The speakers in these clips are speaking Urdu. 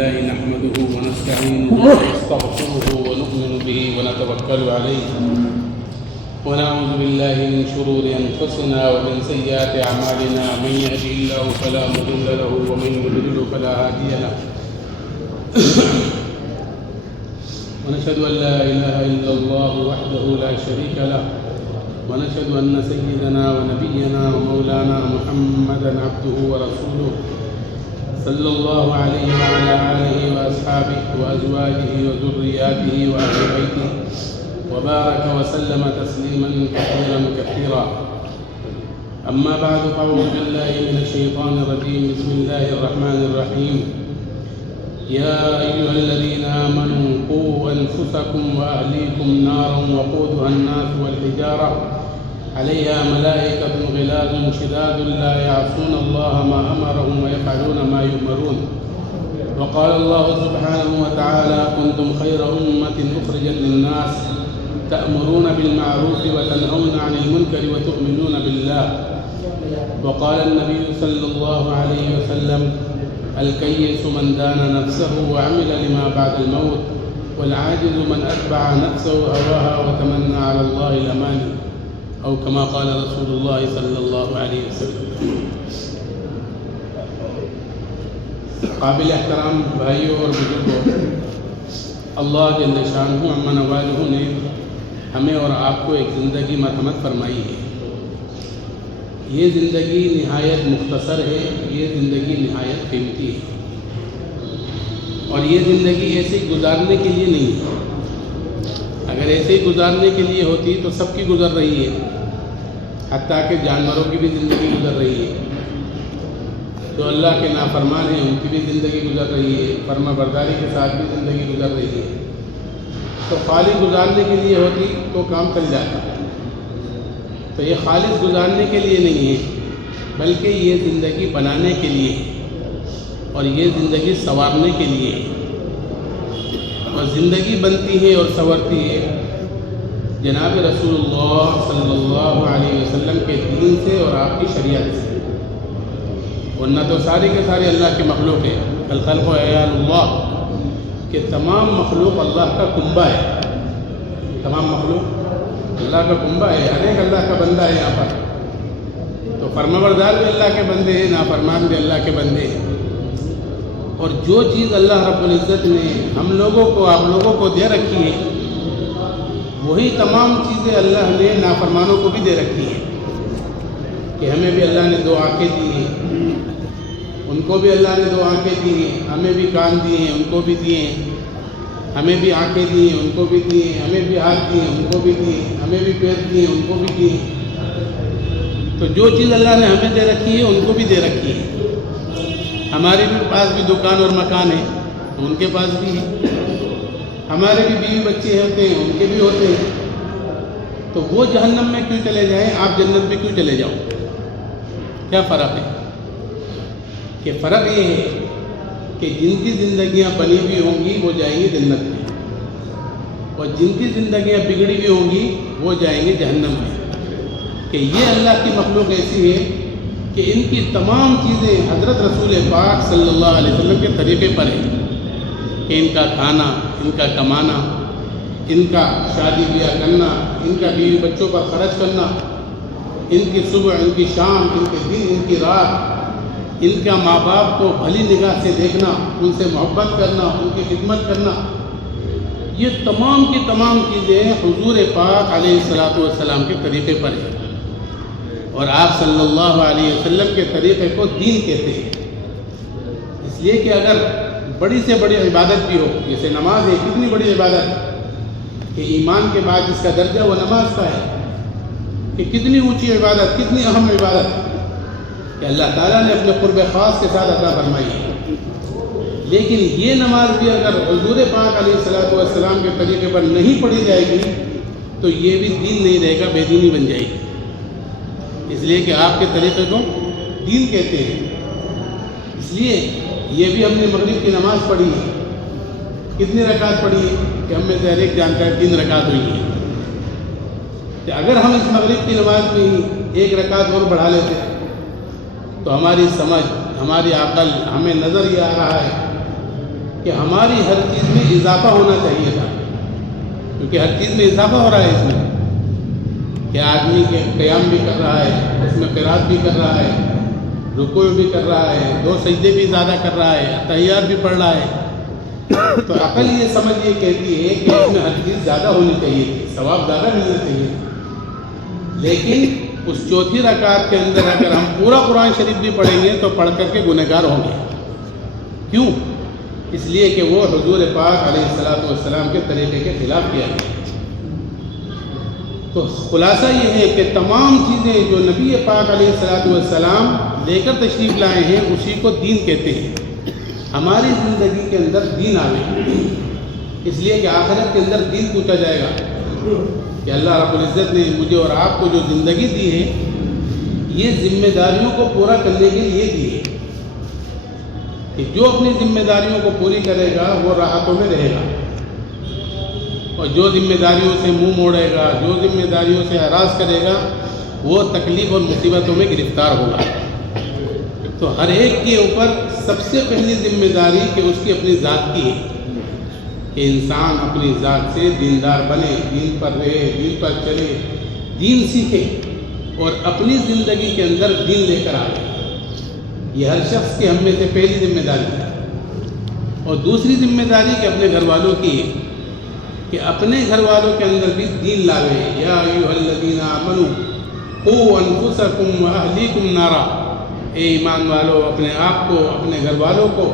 لله نحمده ونستعينه ونستغفره ونؤمن به ونتوكل عليه ونعوذ بالله من شرور أنفسنا ومن سيئات أعمالنا من يهده الله فلا مضل له ومن يضلل فلا هادي له ونشهد أن لا إله إلا الله وحده لا شريك له ونشهد أن سيدنا ونبينا ومولانا محمدا عبده ورسوله صلى الله عليه وعلى آله وأصحابه وأزواجه وذرياته وأهل بيته وبارك وسلم تسليما كثيرا أما بعد فأعوذ بالله من الشيطان الرجيم بسم الله الرحمن الرحيم يا أيها الذين آمنوا قوا أنفسكم وأهليكم نارا وقودها الناس والحجارة عليها ملائكة غلاظ شداد لا يعصون الله ما أمرهم ويفعلون ما يؤمرون وقال الله سبحانه وتعالى كنتم خير أمة أخرجت للناس تأمرون بالمعروف وتنهون عن المنكر وتؤمنون بالله وقال النبي صلى الله عليه وسلم الكيس من دان نفسه وعمل لما بعد الموت والعاجز من أتبع نفسه هواها وتمنى على الله الأماني أو كما قال رسول الله صلی اللہ علیہ وسلم. قابل احترام بھائیوں اور بزرگوں، اللہ جل شانہ عما نوالہ نے ہمیں اور آپ کو ایک زندگی مرحمت فرمائی ہے. یہ زندگی نہایت مختصر ہے، یہ زندگی نہایت قیمتی ہے، اور یہ زندگی ایسے ہی گزارنے کے لیے نہیں ہے. اگر ایسے ہی گزارنے کے لیے ہوتی تو سب کی گزر رہی ہے، حتیٰ کہ جانوروں کی بھی زندگی گزر رہی ہے، جو اللہ کے نافرمان ہیں ان کی بھی زندگی گزر رہی ہے، فرما برداری کے ساتھ بھی زندگی گزر رہی ہے. تو خالص گزارنے کے لیے ہوتی تو کام چل جاتا. تو یہ خالص گزارنے کے لیے نہیں ہے، بلکہ یہ زندگی بنانے کے لیے ہے، اور یہ زندگی سنوارنے کے لیے ہے. اور زندگی بنتی ہے اور سنورتی ہے جناب رسول اللہ صلی اللہ علیہ وسلم کے دین سے اور آپ کی شریعت سے. ورنہ تو سارے کے سارے اللہ کے مخلوق ہیں. الخلق و عیال اللہ، کہ تمام مخلوق اللہ کا کنبہ ہے. تمام مخلوق اللہ کا کنبہ ہے، ہر ایک اللہ کا بندہ ہے یہاں پر. تو فرمانبردار بھی اللہ کے بندے ہیں، نافرمان بھی اللہ کے بندے ہیں. اور جو چیز اللہ رب العزت نے ہم لوگوں کو، آپ لوگوں کو دے رکھی ہے، وہی تمام چیزیں اللہ نے نافرمانوں کو بھی دے رکھی ہیں. کہ ہمیں بھی اللہ نے دو آنکھیں دی ہیں، ان کو بھی اللہ نے دو آنکھیں دی ہیں. ہمیں بھی کان دیے ہیں، ان کو بھی دیے ہیں. ہمیں بھی آنکھیں دی ہیں، ان کو بھی دیے ہیں. ہمیں بھی ہاتھ دیے ہیں، ان کو بھی دیے ہیں. ہمیں بھی پیر دیے ہیں، ان کو بھی دیے ہیں. تو جو چیز اللہ نے ہمیں دے رکھی ہے ان کو بھی دے رکھی ہے. ہمارے بھی پاس بھی دکان اور مکان ہے تو ان کے پاس بھی ہے. ہمارے بھی بیوی بچے ہوتے ہیں، ان کے بھی ہوتے ہیں. تو وہ جہنم میں کیوں چلے جائیں، آپ جنت میں کیوں چلے جاؤ؟ کیا فرق ہے؟ کہ فرق یہ ہے کہ جن کی زندگیاں بنی ہوئی ہوں گی وہ جائیں گے جنت میں، اور جن کی زندگیاں بگڑی ہوئی ہوں گی وہ جائیں گے جہنم میں. کہ یہ اللہ کی مخلوق ایسی ہے کہ ان کی تمام چیزیں حضرت رسول پاک صلی اللہ علیہ وسلم کے طریقے پر ہیں. کہ ان کا کھانا، ان کا کمانا، ان کا شادی بیاہ کرنا، ان کا بیوی بچوں پر خرچ کرنا، ان کی صبح، ان کی شام، ان کے دن، ان کی رات، ان کا ماں باپ کو بھلی نگاہ سے دیکھنا، ان سے محبت کرنا، ان کی خدمت کرنا، یہ تمام کی تمام چیزیں حضور پاک علیہ الصلوۃ والسلام کے طریقے پر ہیں. اور آپ صلی اللہ علیہ وسلم کے طریقے کو دین کہتے ہیں. اس لیے کہ اگر بڑی سے بڑی عبادت بھی ہو، جیسے نماز ہے، کتنی بڑی عبادت، کہ ایمان کے بعد جس کا درجہ وہ نماز کا ہے. کہ کتنی اونچی عبادت، کتنی اہم عبادت کہ اللہ تعالیٰ نے اپنے قرب خاص کے ساتھ عطا فرمائی ہے. لیکن یہ نماز بھی اگر حضور پاک علیہ الصلوۃ والسلام کے طریقے پر نہیں پڑھی جائے گی تو یہ بھی دین نہیں رہے گا، بے دینی بن جائے گی. اس لیے کہ آپ کے طریقے کو دین کہتے ہیں. اس لیے یہ بھی ہم نے مغرب کی نماز پڑھی ہے. کتنی رکعت پڑھی ہے؟ کہ ہم میں سے ہر ایک جانتا ہے 3 رکعت ہوئی ہے. کہ اگر ہم اس مغرب کی نماز میں ہی 1 رکعت اور بڑھا لیتے تو ہماری سمجھ، ہماری عقل، ہمیں نظر یہ آ رہا ہے کہ ہماری ہر چیز میں اضافہ ہونا چاہیے تھا، کیونکہ ہر چیز میں اضافہ ہو رہا ہے اس میں کہ آدمی کے قیام بھی کر رہا ہے، اس میں قرات بھی کر رہا ہے، رکوع بھی کر رہا ہے، 2 سجدے بھی زیادہ کر رہا ہے، تحیات بھی پڑھ رہا ہے، تو عقل یہ سمجھ یہ کہتی ہے کہ اس میں ہر چیز زیادہ ہونی چاہیے تھی، ثواب زیادہ ملنا چاہیے تھا۔ لیکن اس چوتھی رکعت کے اندر اگر ہم پورا قرآن شریف بھی پڑھیں گے تو پڑھ کر کے گنہگار ہوں گے۔ کیوں؟ اس لیے کہ وہ حضور پاک علیہ السلام کے طریقے کے خلاف کیا گیا۔ تو خلاصہ یہ ہے کہ تمام چیزیں جو نبی پاک علیہ السلام لے کر تشریف لائے ہیں اسی کو دین کہتے ہیں۔ ہماری زندگی کے اندر دین آوے، اس لیے کہ آخرت کے اندر دین پوچھا جائے گا کہ اللہ رب العزت نے مجھے اور آپ کو جو زندگی دی ہے یہ ذمہ داریوں کو پورا کرنے کے لیے دی ہے، کہ جو اپنی ذمہ داریوں کو پوری کرے گا وہ راحتوں میں رہے گا، اور جو ذمہ داریوں سے منہ موڑے گا، جو ذمہ داریوں سے ہراس کرے گا وہ تکلیف اور مصیبتوں میں گرفتار ہوگا۔ تو ہر ایک کے اوپر سب سے پہلی ذمہ داری کہ اس کی اپنی ذات کی ہے، کہ انسان اپنی ذات سے دیندار بنے، دین پر رہے، دین پر چلے، دین سیکھے اور اپنی زندگی کے اندر دین لے کر آئے۔ یہ ہر شخص کی ہم میں سے پہلی ذمہ داری ہے۔ اور دوسری ذمہ داری کہ اپنے گھر والوں کی ہے، کہ اپنے گھر والوں کے اندر بھی دین لاوے۔ یا ایھا الذین آمنوا قوا انفسکم واہلیکم نارا، اے ایمان والو اپنے آپ کو، اپنے گھر والوں کو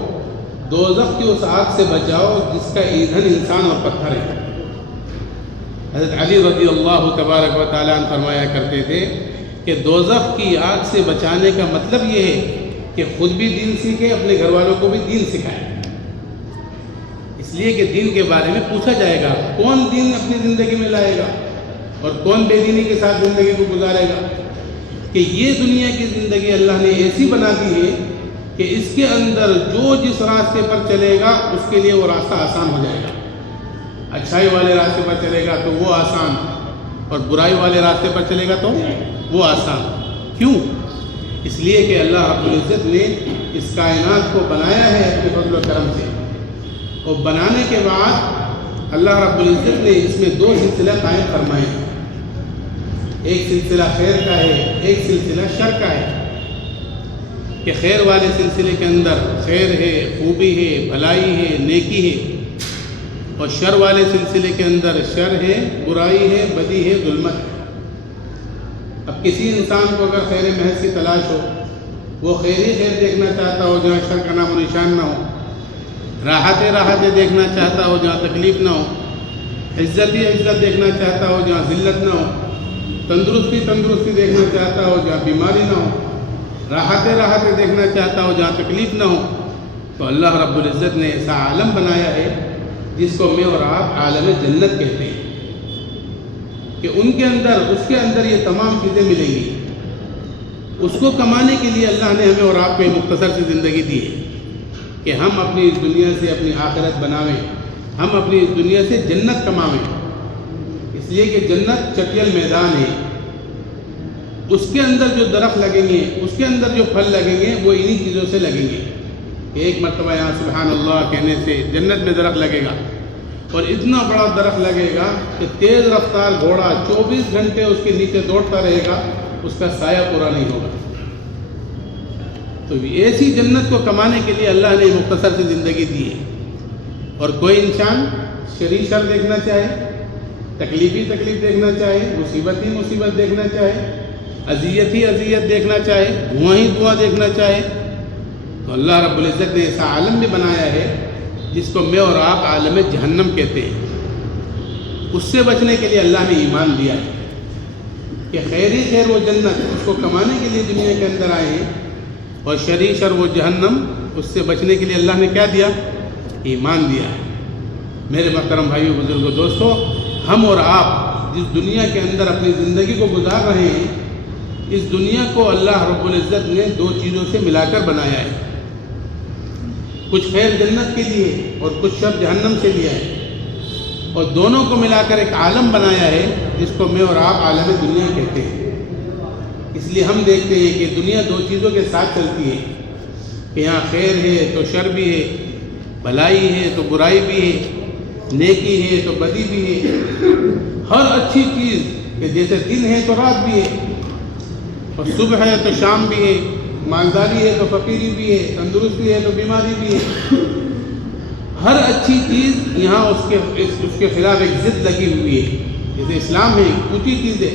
دوزخ کی اس آگ سے بچاؤ جس کا ایندھن انسان اور پتھر ہے۔ حضرت علی رضی اللہ تبارک و تعالیٰ عنہ فرمایا کرتے تھے کہ دوزخ کی آگ سے بچانے کا مطلب یہ ہے کہ خود بھی دین سیکھے، اپنے گھر والوں کو بھی دین سکھائے، اس لیے کہ دین کے بارے میں پوچھا جائے گا، کون دین اپنی زندگی میں لائے گا اور کون بے دینی کے ساتھ زندگی کو گزارے گا۔ کہ یہ دنیا کی زندگی اللہ نے ایسی بنا دی ہے کہ اس کے اندر جو جس راستے پر چلے گا اس کے لیے وہ راستہ آسان ہو جائے گا۔ اچھائی والے راستے پر چلے گا تو وہ آسان، اور برائی والے راستے پر چلے گا تو وہ آسان۔ کیوں؟ اس لیے کہ اللہ رب العزت نے اس کائنات کو بنایا ہے اپنے فضل و کرم سے، اور بنانے کے بعد اللہ رب العزت نے اس میں 2 سلسلہ قائم فرمائے ہیں، ایک سلسلہ خیر کا ہے، ایک سلسلہ شر کا ہے۔ کہ خیر والے سلسلے کے اندر خیر ہے، خوبی ہے، بھلائی ہے، نیکی ہے، اور شر والے سلسلے کے اندر شر ہے، برائی ہے، بدی ہے، ظلمت ہے۔ اب کسی انسان کو اگر خیر محض کی تلاش ہو، وہ خیر ہی خیر دیکھنا چاہتا ہو جہاں شر کا نام و نشان نہ ہو، راحتیں دیکھنا چاہتا ہو جہاں تکلیف نہ ہو، عزت دیکھنا چاہتا ہو جہاں ذلت نہ ہو، تندرستی دیکھنا چاہتا ہو جہاں بیماری نہ ہو، راحتیں دیکھنا چاہتا ہو جہاں تکلیف نہ ہو، تو اللہ رب العزت نے ایسا عالم بنایا ہے جس کو میں اور آپ عالم جنت کہتے ہیں، کہ ان کے اندر، اس کے اندر یہ تمام چیزیں ملیں گی۔ اس کو کمانے کے لیے اللہ نے ہمیں اور آپ کو ایک مختصر سی زندگی دی ہے کہ ہم اپنی اس دنیا سے اپنی آخرت بناویں، ہم اپنی اس دنیا سے جنت کماویں۔ اس لیے کہ جنت چٹیل میدان ہے، اس کے اندر جو درخت لگیں گے، اس کے اندر جو پھل لگیں گے وہ انہی چیزوں سے لگیں گے۔ ایک مرتبہ یہاں سبحان اللہ کہنے سے جنت میں درخت لگے گا، اور اتنا بڑا درخت لگے گا کہ تیز رفتار گھوڑا 24 گھنٹے اس کے نیچے دوڑتا رہے گا، اس کا سایہ پورا نہیں ہوگا۔ تو ایسی جنت کو کمانے کے لیے اللہ نے مختصر سی زندگی دی ہے۔ اور کوئی انسان شر دیکھنا چاہے، تکلیف دیکھنا چاہے، مصیبت دیکھنا چاہے، اذیت دیکھنا چاہے، دھواں دیکھنا چاہے، تو اللہ رب العزت نے ایسا عالم بھی بنایا ہے جس کو میں اور آپ عالم جہنم کہتے ہیں۔ اس سے بچنے کے لیے اللہ نے ایمان دیا ہے کہ خیر وہ جنت، اس کو کمانے کے لیے دنیا کے اندر آئے ہیں، اور شر وہ جہنم، اس سے بچنے کے لیے اللہ نے کیا دیا؟ ایمان دیا ہے۔ میرے محترم بھائیو، بزرگوں، دوستو، ہم اور آپ جس دنیا کے اندر اپنی زندگی کو گزار رہے ہیں، اس دنیا کو اللہ رب العزت نے 2 چیزوں سے ملا کر بنایا ہے، کچھ خیر جنت کے لیے اور کچھ شر جہنم سے لیا ہے، اور دونوں کو ملا کر ایک عالم بنایا ہے جس کو میں اور آپ عالم دنیا کہتے ہیں۔ اس لیے ہم دیکھتے ہیں کہ دنیا 2 چیزوں کے ساتھ چلتی ہے، کہ یہاں خیر ہے تو شر بھی ہے، بھلائی ہے تو برائی بھی ہے، نیکی ہے تو بدی بھی ہے، ہر اچھی چیز کہ جیسے دن ہے تو رات بھی ہے، اور صبح ہے تو شام بھی ہے، مالداری ہے تو فقیری بھی ہے، تندرستی ہے تو بیماری بھی ہے، ہر اچھی چیز یہاں اس کے خلاف ایک ضد لگی ہوئی ہے. جیسے اسلام ہے اونچی چیز ہے،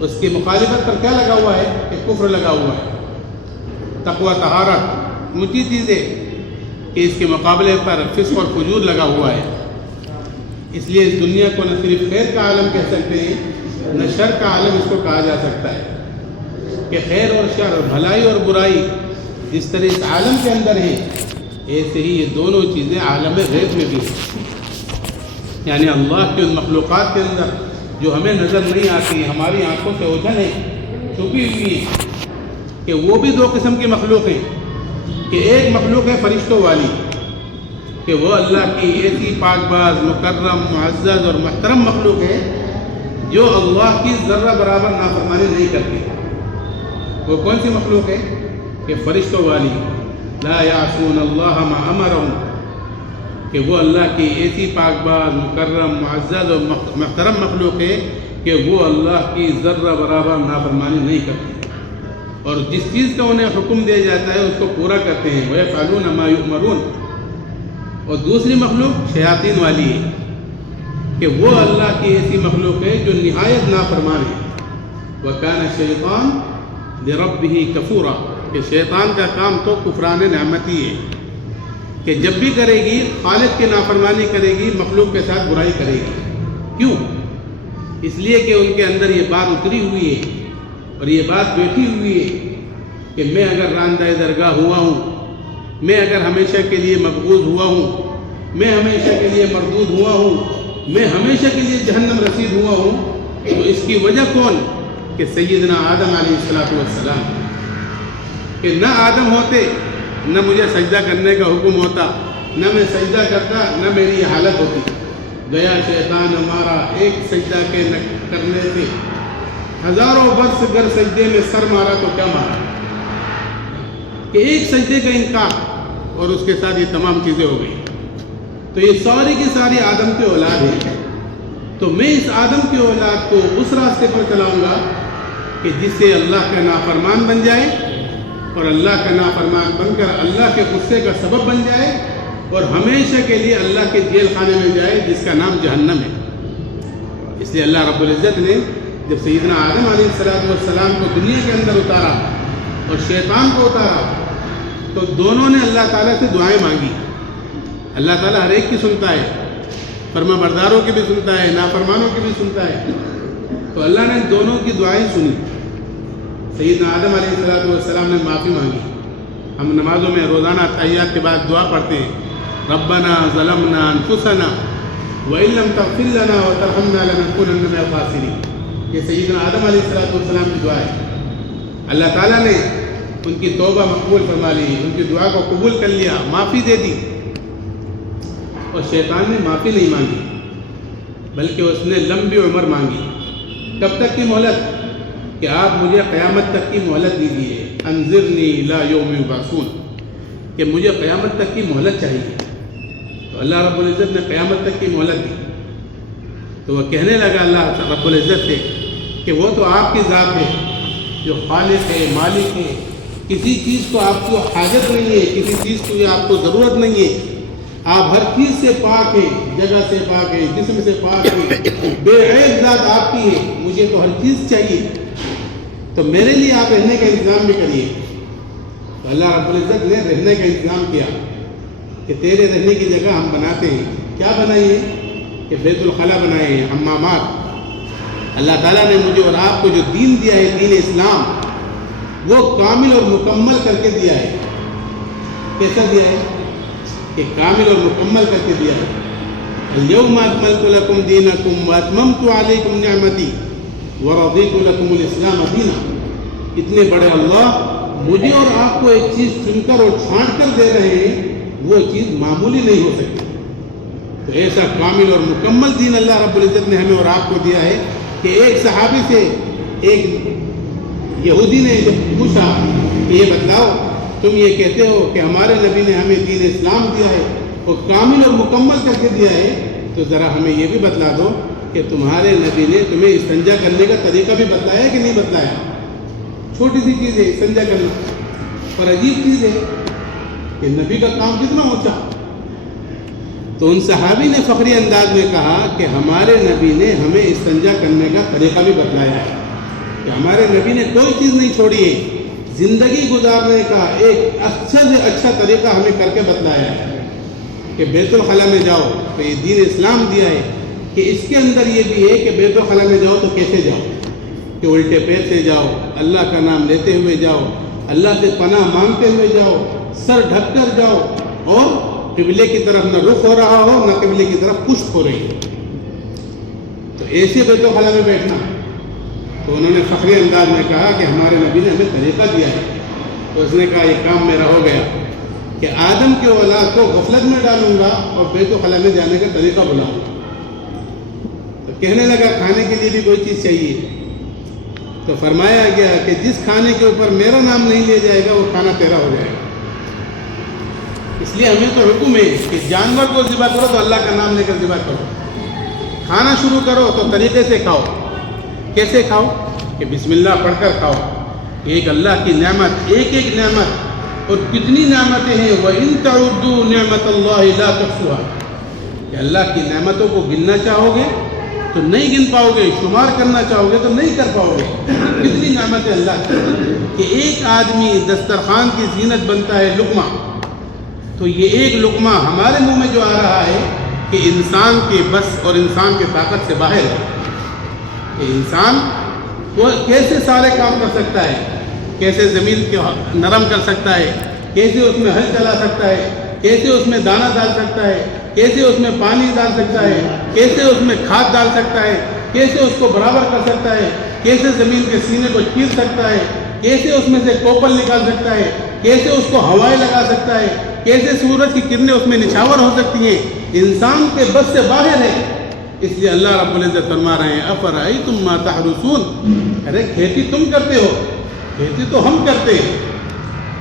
اس کی مخالفت پر کیا لگا ہوا ہے کہ کفر لگا ہوا ہے. تقوی طہارت اونچی چیز ہے کہ اس کے مقابلے پر فسق اور فجور لگا ہوا ہے. اس لیے اس دنیا کو نہ صرف خیر کا عالم کہہ سکتے ہیں، نہ شر کا عالم اس کو کہا جا سکتا ہے، کہ خیر اور شر، بھلائی اور برائی جس طرح اس عالم کے اندر ہیں، ایسے ہی یہ دونوں چیزیں عالم غیب میں بھی ہیں. یعنی اللہ کے ان مخلوقات کے اندر جو ہمیں نظر نہیں آتی، ہماری آنکھوں سے اوجھل ہے، چھپی ہوئی ہے، کہ وہ بھی دو قسم کی مخلوق ہیں. کہ ایک مخلوق ہے فرشتوں والی، کہ وہ اللہ کی ایسی پاک باز، مکرم، معزز اور محترم مخلوق ہے جو اللہ کی ذرہ برابر نافرمانی نہیں کرتی. وہ کون سی مخلوق ہے؟ کہ فرشتوں والی، لا یعصون اللہ ما امرہم، کہ وہ اللہ کی ایسی پاک باز، مکرم، معزز اور محترم مخلوق ہے کہ وہ اللہ کی ذرہ برابر نافرمانی نہیں کرتی، اور جس چیز کا انہیں حکم دیا جاتا ہے اس کو پورا کرتے ہیں. وَيَفْعَلُونَ مَا يُؤْمَرُونَ. اور دوسری مخلوق شیاطین والی ہے، کہ وہ اللہ کی ایسی مخلوق ہے جو نہایت نافرمان ہے. وَكَانَ الشَّيْطَانُ لِرَبِّهِ كَفُورًا. کہ شیطان کا کام تو کفران نعمتی ہے، کہ جب بھی کرے گی خالق کی نافرمانی کرے گی، مخلوق کے ساتھ برائی کرے گی. کیوں؟ اس لیے کہ ان کے اندر یہ بات اتری ہوئی ہے اور یہ بات بیٹھی ہوئی ہے کہ میں اگر راندہ درگاہ ہوا ہوں، میں اگر ہمیشہ کے لیے مقبوض ہوا ہوں، میں ہمیشہ کے لیے مردود ہوا ہوں، میں ہمیشہ کے لیے جہنم رسید ہوا ہوں، تو اس کی وجہ کون؟ کہ سیدنا آدم علیہ السلام. کہ نہ آدم ہوتے نہ مجھے سجدہ کرنے کا حکم ہوتا، نہ میں سجدہ کرتا، نہ میری یہ حالت ہوتی. گیا شیطان ہمارا ایک سجدہ کے نہ کرنے سے، ہزاروں برس گر سجدے میں سر مارا تو کیا مارا. کہ ایک سجدے کا انکار اور اس کے ساتھ یہ تمام چیزیں ہو گئی. تو یہ ساری کی ساری آدم کی اولاد ہے. تو میں اس آدم کی اولاد کو اس راستے پر چلاؤں گا کہ جس سے اللہ کا نافرمان بن جائے، اور اللہ کا نافرمان بن کر اللہ کے غصے کا سبب بن جائے، اور ہمیشہ کے لیے اللہ کے جیل خانے میں جائے جس کا نام جہنم ہے. اس لیے اللہ رب العزت نے جب سیدنا آدم علیہ السلام کو دنیا کے اندر اتارا اور شیطان کو اتارا، تو دونوں نے اللہ تعالیٰ سے دعائیں مانگی. اللہ تعالیٰ ہر ایک کی سنتا ہے، فرما برداروں کی بھی سنتا ہے، نافرمانوں کی بھی سنتا ہے. تو اللہ نے دونوں کی دعائیں سنی. سیدنا آدم علیہ السلام نے معافی مانگی. ہم نمازوں میں روزانہ تحیات کے بعد دعا پڑھتے ہیں، ربنا ظلمنا انفسنا وَإِن لَّمْ تَغْفِرْ لَنَا وَتَرْحَمْنَا لَنَكُونَنَّ مِنَ الْخَاسِرِينَ. یہ سیدنا آدم علیہ السلام کی دعا ہے. اللہ تعالیٰ نے ان کی توبہ مقبول فرما لی، ان کی دعا کو قبول کر لیا، معافی دے دی. اور شیطان نے معافی نہیں مانگی، بلکہ اس نے لمبی عمر مانگی. کب تک کی مہلت؟ کہ آپ مجھے قیامت تک کی مہلت دیجیے. انذرنی الی یوم یبعثون، کہ مجھے قیامت تک کی مہلت چاہیے. تو اللہ رب العزت نے قیامت تک کی مہلت دی. تو وہ کہنے لگا اللہ رب العزت سے کہ وہ تو آپ کی ذات ہے جو خالق ہے، مالک ہے، کسی چیز کو آپ کو حاجت نہیں ہے، کسی چیز کی آپ کو ضرورت نہیں ہے، آپ ہر چیز سے پاک ہیں، جگہ سے پاک ہیں، جسم سے پاک ہیں، بے عیب ذات آپ کی ہے. مجھے تو ہر چیز چاہیے، تو میرے لیے آپ رہنے کا انتظام بھی کریے. تو اللہ رب العزت نے رہنے کا انتظام کیا کہ تیرے رہنے کی جگہ ہم بناتے ہیں. کیا بنائیے؟ کہ بیت الخلا بنائے ہیں، حمامات. اللہ تعالیٰ نے مجھے اور آپ کو جو دین دیا ہے، دین اسلام، وہ کامل اور مکمل کر کے دیا ہے. کیسا دیا ہے؟ کہ کامل اور مکمل کر کے دیا ہے. اليوم اکملت لکم دینکم واتممت علیکم نعمتی ورضیت لکم الاسلام دینا. اتنے بڑے اللہ مجھے اور آپ کو ایک چیز چن کر اور چھانٹ کر دے رہے ہیں، وہ چیز معمولی نہیں ہو سکتی. تو ایسا کامل اور مکمل دین اللہ رب العزت نے ہمیں اور آپ کو دیا ہے کہ ایک صحابی سے ایک یہودی نے جب پوچھا کہ یہ بتلاؤ تم یہ کہتے ہو کہ ہمارے نبی نے ہمیں دین اسلام دیا ہے اور کامل اور مکمل کر کے دیا ہے، تو ذرا ہمیں یہ بھی بتلا دو کہ تمہارے نبی نے تمہیں استنجا کرنے کا طریقہ بھی بتلایا کہ نہیں بتلایا؟ چھوٹی سی چیز ہے استنجا کرنا، پر عجیب چیز ہے کہ نبی کا کام کتنا اونچا۔ تو ان صحابی نے فخری انداز میں کہا کہ ہمارے نبی نے ہمیں استنجا کرنے کا طریقہ بھی بتلایا ہے، کہ ہمارے نبی نے کوئی چیز نہیں چھوڑی ہے، زندگی گزارنے کا ایک اچھا سے اچھا طریقہ ہمیں کر کے بتلایا ہے کہ بیت الخلا میں جاؤ تو یہ دین اسلام دیا ہے کہ اس کے اندر یہ بھی ہے کہ بیت الخلا میں جاؤ تو کیسے جاؤ، کہ الٹے پیر سے جاؤ، اللہ کا نام لیتے ہوئے جاؤ، اللہ سے پناہ مانگتے ہوئے جاؤ، سر ڈھک کر جاؤ، اور قبلے کی طرف نہ رخ ہو رہا ہو نہ قبلے کی طرف پشت ہو رہی ہے، تو ایسے بیت الخلا میں بیٹھنا۔ تو انہوں نے فخری انداز میں کہا کہ ہمارے نبی نے ہمیں طریقہ دیا ہے۔ تو اس نے کہا یہ کام میرا ہو گیا کہ آدم کے اولاد کو غفلت میں ڈالوں گا اور بیت الخلا میں جانے کا طریقہ بلاؤں گا۔ تو کہنے لگا کھانے کے لیے بھی کوئی چیز چاہیے، تو فرمایا گیا کہ جس کھانے کے اوپر میرا نام نہیں لیا جائے گا وہ کھانا تیرا ہو جائے گا۔ اس لیے ہمیں تو حکم ہے کہ جانور کو ذبح کرو تو اللہ کا نام لے کر ذبح کرو، کھانا شروع کرو تو طریقے سے کھاؤ۔ کیسے کھاؤ؟ کہ بسم اللہ پڑھ کر کھاؤ۔ ایک اللہ کی نعمت، ایک ایک نعمت، اور کتنی نعمتیں ہیں، وَإِن تَعُدُّوا نِعْمَةَ اللَّهِ لَا تُحْصُوهَا، کہ اللہ کی نعمتوں کو گننا چاہو گے تو نہیں گن پاؤ گے، شمار کرنا چاہو گے تو نہیں کر پاؤ گے۔ کتنی نعمتیں اللہ کی، کہ ایک آدمی دسترخوان کی زینت بنتا ہے لقمہ، تو یہ ایک لقمہ ہمارے منہ میں جو آ رہا ہے کہ انسان کے بس اور انسان کی طاقت سے باہر ہے، کہ انسان وہ کیسے سارے کام کر سکتا ہے، کیسے زمین کو نرم کر سکتا ہے، کیسے اس میں ہل چلا سکتا ہے، کیسے اس میں دانہ ڈال سکتا ہے، کیسے اس میں پانی ڈال سکتا ہے، کیسے اس میں کھاد ڈال سکتا ہے، کیسے اس کو برابر کر سکتا ہے، کیسے زمین کے سینے کو چیر سکتا ہے، کیسے اس میں سے کوپل نکال سکتا ہے، کیسے اس کو ہوائیں لگا سکتا ہے، کیسے سورج کی کرنیں اس میں نچھاور ہو سکتی ہیں، انسان کے بس سے باہر ہے۔ اس لیے اللہ رب العزت فرما رہے ہیں افرأیتم ما تحرثون، ارے کھیتی تم کرتے ہو، کھیتی تو ہم کرتے ہیں،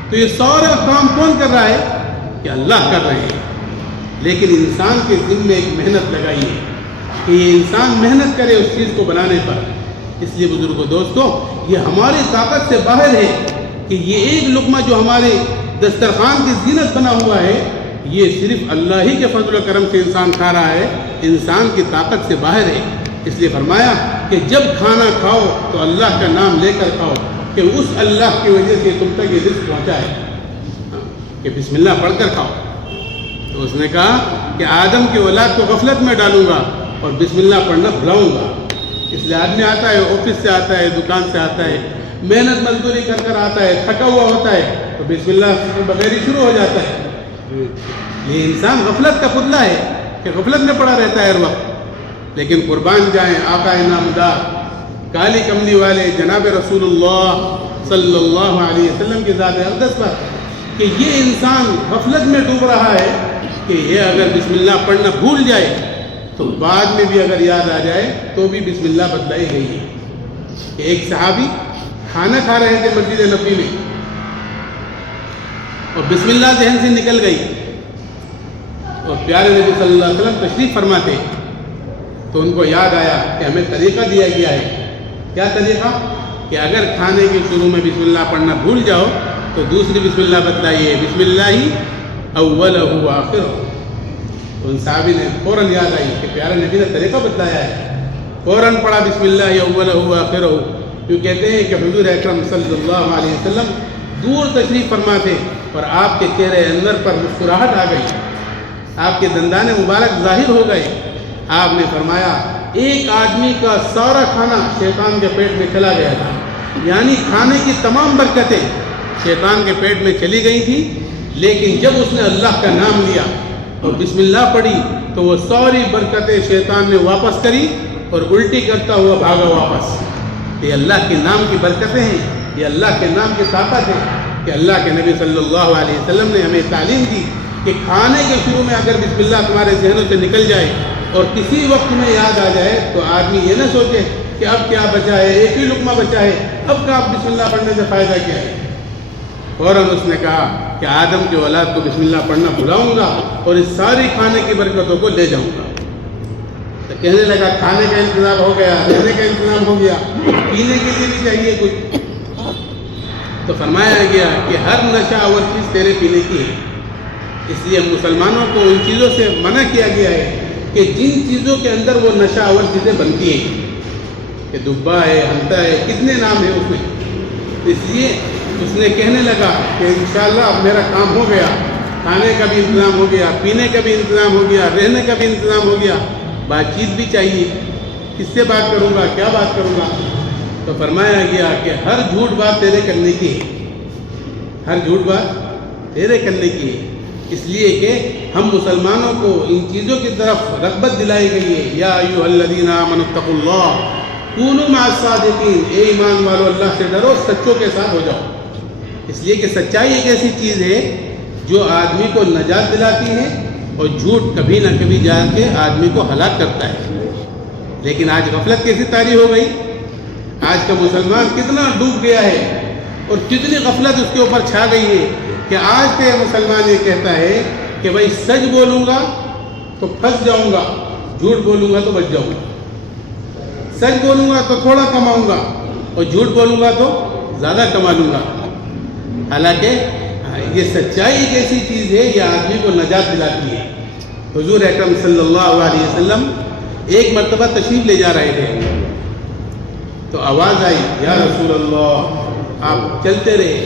تو یہ سارا کام کون کر رہا ہے؟ کہ اللہ کر رہے ہیں، لیکن انسان کے ذمہ میں ایک محنت لگائی ہے کہ یہ انسان محنت کرے اس چیز کو بنانے پر۔ اس لیے بزرگوں دوستو، یہ ہماری طاقت سے باہر ہے کہ یہ ایک لقمہ جو ہمارے دسترخوان کی زینت بنا ہوا ہے، یہ صرف اللہ ہی کے فضل و کرم سے انسان کھا رہا ہے، انسان کی طاقت سے باہر ہے۔ اس لیے فرمایا کہ جب کھانا کھاؤ تو اللہ کا نام لے کر کھاؤ، کہ اس اللہ کی وجہ سے تم تک یہ رزق پہنچا ہے، کہ بسم اللہ پڑھ کر کھاؤ۔ تو اس نے کہا کہ آدم کی اولاد کو غفلت میں ڈالوں گا اور بسم اللہ پڑھنا بھلاؤں گا۔ اس لیے آدمی آتا ہے، آفس سے آتا ہے، دکان سے آتا ہے، محنت مزدوری کر کر آتا ہے، تھکا ہوا ہوتا ہے، تو بسم اللہ کے بغیر ہی شروع ہو جاتا ہے۔ یہ انسان غفلت کا پتلا ہے کہ غفلت میں پڑا رہتا ہے ہر وقت۔ لیکن قربان جائیں آقا نامدار کالی کملی والے جناب رسول اللہ صلی اللہ علیہ وسلم کی ذات اقدس پر، کہ یہ انسان غفلت میں ڈوب رہا ہے کہ یہ اگر بسم اللہ پڑھنا بھول جائے تو بعد میں بھی اگر یاد آ جائے تو بھی بسم اللہ بتلائی گئی ہے۔ کہ ایک صحابی کھانا کھا رہے تھے مسجد نبوی میں، اور بسم اللہ ذہن سے نکل گئی، اور پیارے نبی صلی اللہ علیہ وسلم تشریف فرماتے تو ان کو یاد آیا کہ ہمیں طریقہ دیا گیا ہے۔ کیا طریقہ؟ کہ اگر کھانے کے شروع میں بسم اللہ پڑھنا بھول جاؤ تو دوسری بسم اللہ بتلائیے، بسم اللہ اولہ و آخرہ۔ تو ان صحابی نے فوراً یاد آئی کہ پیارے نبی نے طریقہ بتلایا ہے، فوراً پڑھا بسم اللہ اولہ و آخرہ۔ جو کہتے ہیں کہ حضور اکرم صلی اللہ علیہ وسلم دور تشریف فرما تھے اور آپ کے چہرے اندر پر مسکراہٹ آ گئی، آپ کے دندان مبارک ظاہر ہو گئے۔ آپ نے فرمایا ایک آدمی کا سارا کھانا شیطان کے پیٹ میں چلا گیا تھا، یعنی کھانے کی تمام برکتیں شیطان کے پیٹ میں چلی گئی تھی، لیکن جب اس نے اللہ کا نام لیا اور بسم اللہ پڑھی تو وہ ساری برکتیں شیطان نے واپس کری اور الٹی کرتا ہوا بھاگا واپس۔ یہ اللہ کے نام کی برکتیں ہیں، یہ اللہ کے نام کی طاقت ہے کہ اللہ کے نبی صلی اللہ علیہ وسلم نے ہمیں تعلیم دی کہ کھانے کے شروع میں اگر بسم اللہ تمہارے ذہنوں سے نکل جائے اور کسی وقت میں یاد آ جائے تو آدمی یہ نہ سوچے کہ اب کیا بچا ہے، ایک ہی لقمہ بچا ہے، اب کا بسم اللہ پڑھنے سے فائدہ کیا ہے۔ فوراً اس نے کہا کہ آدم کی اولاد کو بسم اللہ پڑھنا بلاؤں گا اور اس ساری کھانے کی برکتوں کو لے جاؤں گا۔ تو کہنے لگا کھانے کا انتظام ہو گیا، رہنے کا انتظام ہو گیا، پینے کے لیے بھی چاہیے کچھ۔ تو فرمایا گیا کہ ہر نشہ آور چیز تیرے پینے کی ہے، اس لیے مسلمانوں کو ان چیزوں سے منع کیا گیا ہے کہ جن چیزوں کے اندر وہ نشہ آور چیزیں بنتی ہیں، کہ دبا ہے، ہنتا ہے، کتنے نام ہیں اس میں۔ اس لیے اس نے کہنے لگا کہ انشاءاللہ اب میرا کام ہو گیا، کھانے کا بھی انتظام ہو گیا، پینے کا بھی انتظام ہو گیا، رہنے کا بھی انتظام ہو گیا، بات چیت بھی چاہیے، کس سے بات کروں گا، کیا بات کروں گا؟ تو فرمایا گیا کہ ہر جھوٹ بات تیرے کرنے کی ہے، ہر جھوٹ بات تیرے کرنے کی ہے۔ اس لیے کہ ہم مسلمانوں کو ان چیزوں کی طرف رغبت دلائی گئی ہے، یا ایھا الذین آمنوا اتقوا اللہ کونوا مع الصادقین، اے ایمان والو اللہ سے ڈرو، سچوں کے ساتھ ہو جاؤ۔ اس لیے کہ سچائی ایک ایسی چیز ہے جو آدمی کو نجات دلاتی ہے، اور جھوٹ کبھی نہ کبھی جا کے آدمی کو ہلاک کرتا ہے۔ لیکن آج غفلت کیسی طاری ہو گئی، آج کا مسلمان کتنا ڈوب گیا ہے اور کتنی غفلت اس کے اوپر چھا گئی ہے کہ آج کا مسلمان یہ کہتا ہے کہ بھائی سچ بولوں گا تو پھنس جاؤں گا، جھوٹ بولوں گا تو بچ جاؤں گا، سچ بولوں گا تو تھوڑا کماؤں گا اور جھوٹ بولوں گا تو زیادہ کما لوں گا۔ حالانکہ یہ سچائی ایک ایسی چیز ہے، یہ آدمی کو نجات دلاتی ہے۔ حضور اکرم صلی اللہ علیہ وسلم ایک مرتبہ تشریف لے جا رہے تھے، تو آواز آئی یا رسول اللہ، آپ چلتے رہے،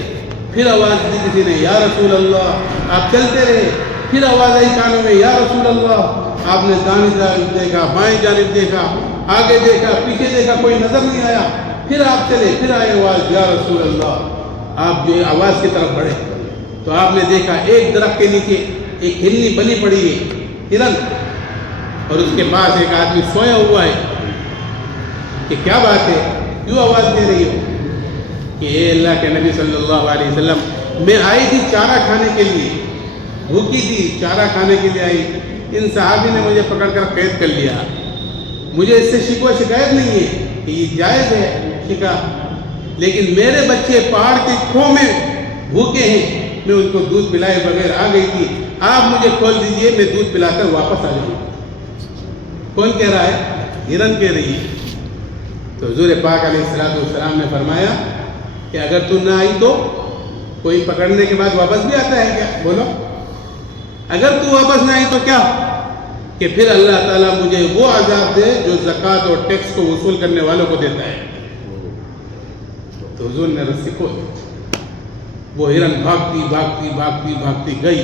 پھر آواز دی کسی نے یا رسول اللہ، آپ چلتے رہے، پھر آواز آئی کانوں میں یا رسول اللہ، آپ نے دائیں جانب دیکھا، بائیں جانب دیکھا، آگے دیکھا، پیچھے دیکھا، کوئی نظر نہیں آیا، پھر آپ چلے، پھر آئے آواز یا رسول اللہ، آپ جو آواز کی طرف بڑھے تو آپ نے دیکھا ایک درخت کے نیچے ایک ہرنی بنی پڑی ہے، ہرن، اور اس کے پاس ایک آدمی سویا ہوا ہے کہ کیا بات ہے، کیوں آواز دے رہی ہو؟ کہ اے اللہ کے نبی صلی اللہ علیہ وسلم، میں آئی تھی چارہ کھانے کے لیے، بھوکی تھی، چارہ کھانے کے لیے آئی، ان صحابی نے مجھے پکڑ کر قید کر لیا، مجھے اس سے شکوہ شکایت نہیں ہے کہ یہ جائز ہے شکا، لیکن میرے بچے پہاڑ کی کھو میں بھوکے ہیں، میں ان کو دودھ پلائے بغیر آ گئی تھی، آپ مجھے کھول دیجئے، میں دودھ پلا کر واپس آ جاؤں۔ کون کہہ رہا ہے؟ ہرن کہہ رہی ہے۔ تو حضور پاک علیہ السلام نے فرمایا کہ اگر تو نہ آئی تو کوئی پکڑنے کے بعد واپس بھی آتا ہے کیا؟ بولو، اگر تو واپس نہ آئی تو کیا؟ کہ پھر اللہ تعالیٰ مجھے وہ عذاب دے جو زکوٰۃ اور ٹیکس کو وصول کرنے والوں کو دیتا ہے۔ تو حضور نے رسی کھول دی، وہ ہرن بھاگتی بھاگتی بھاگتی بھاگتی گئی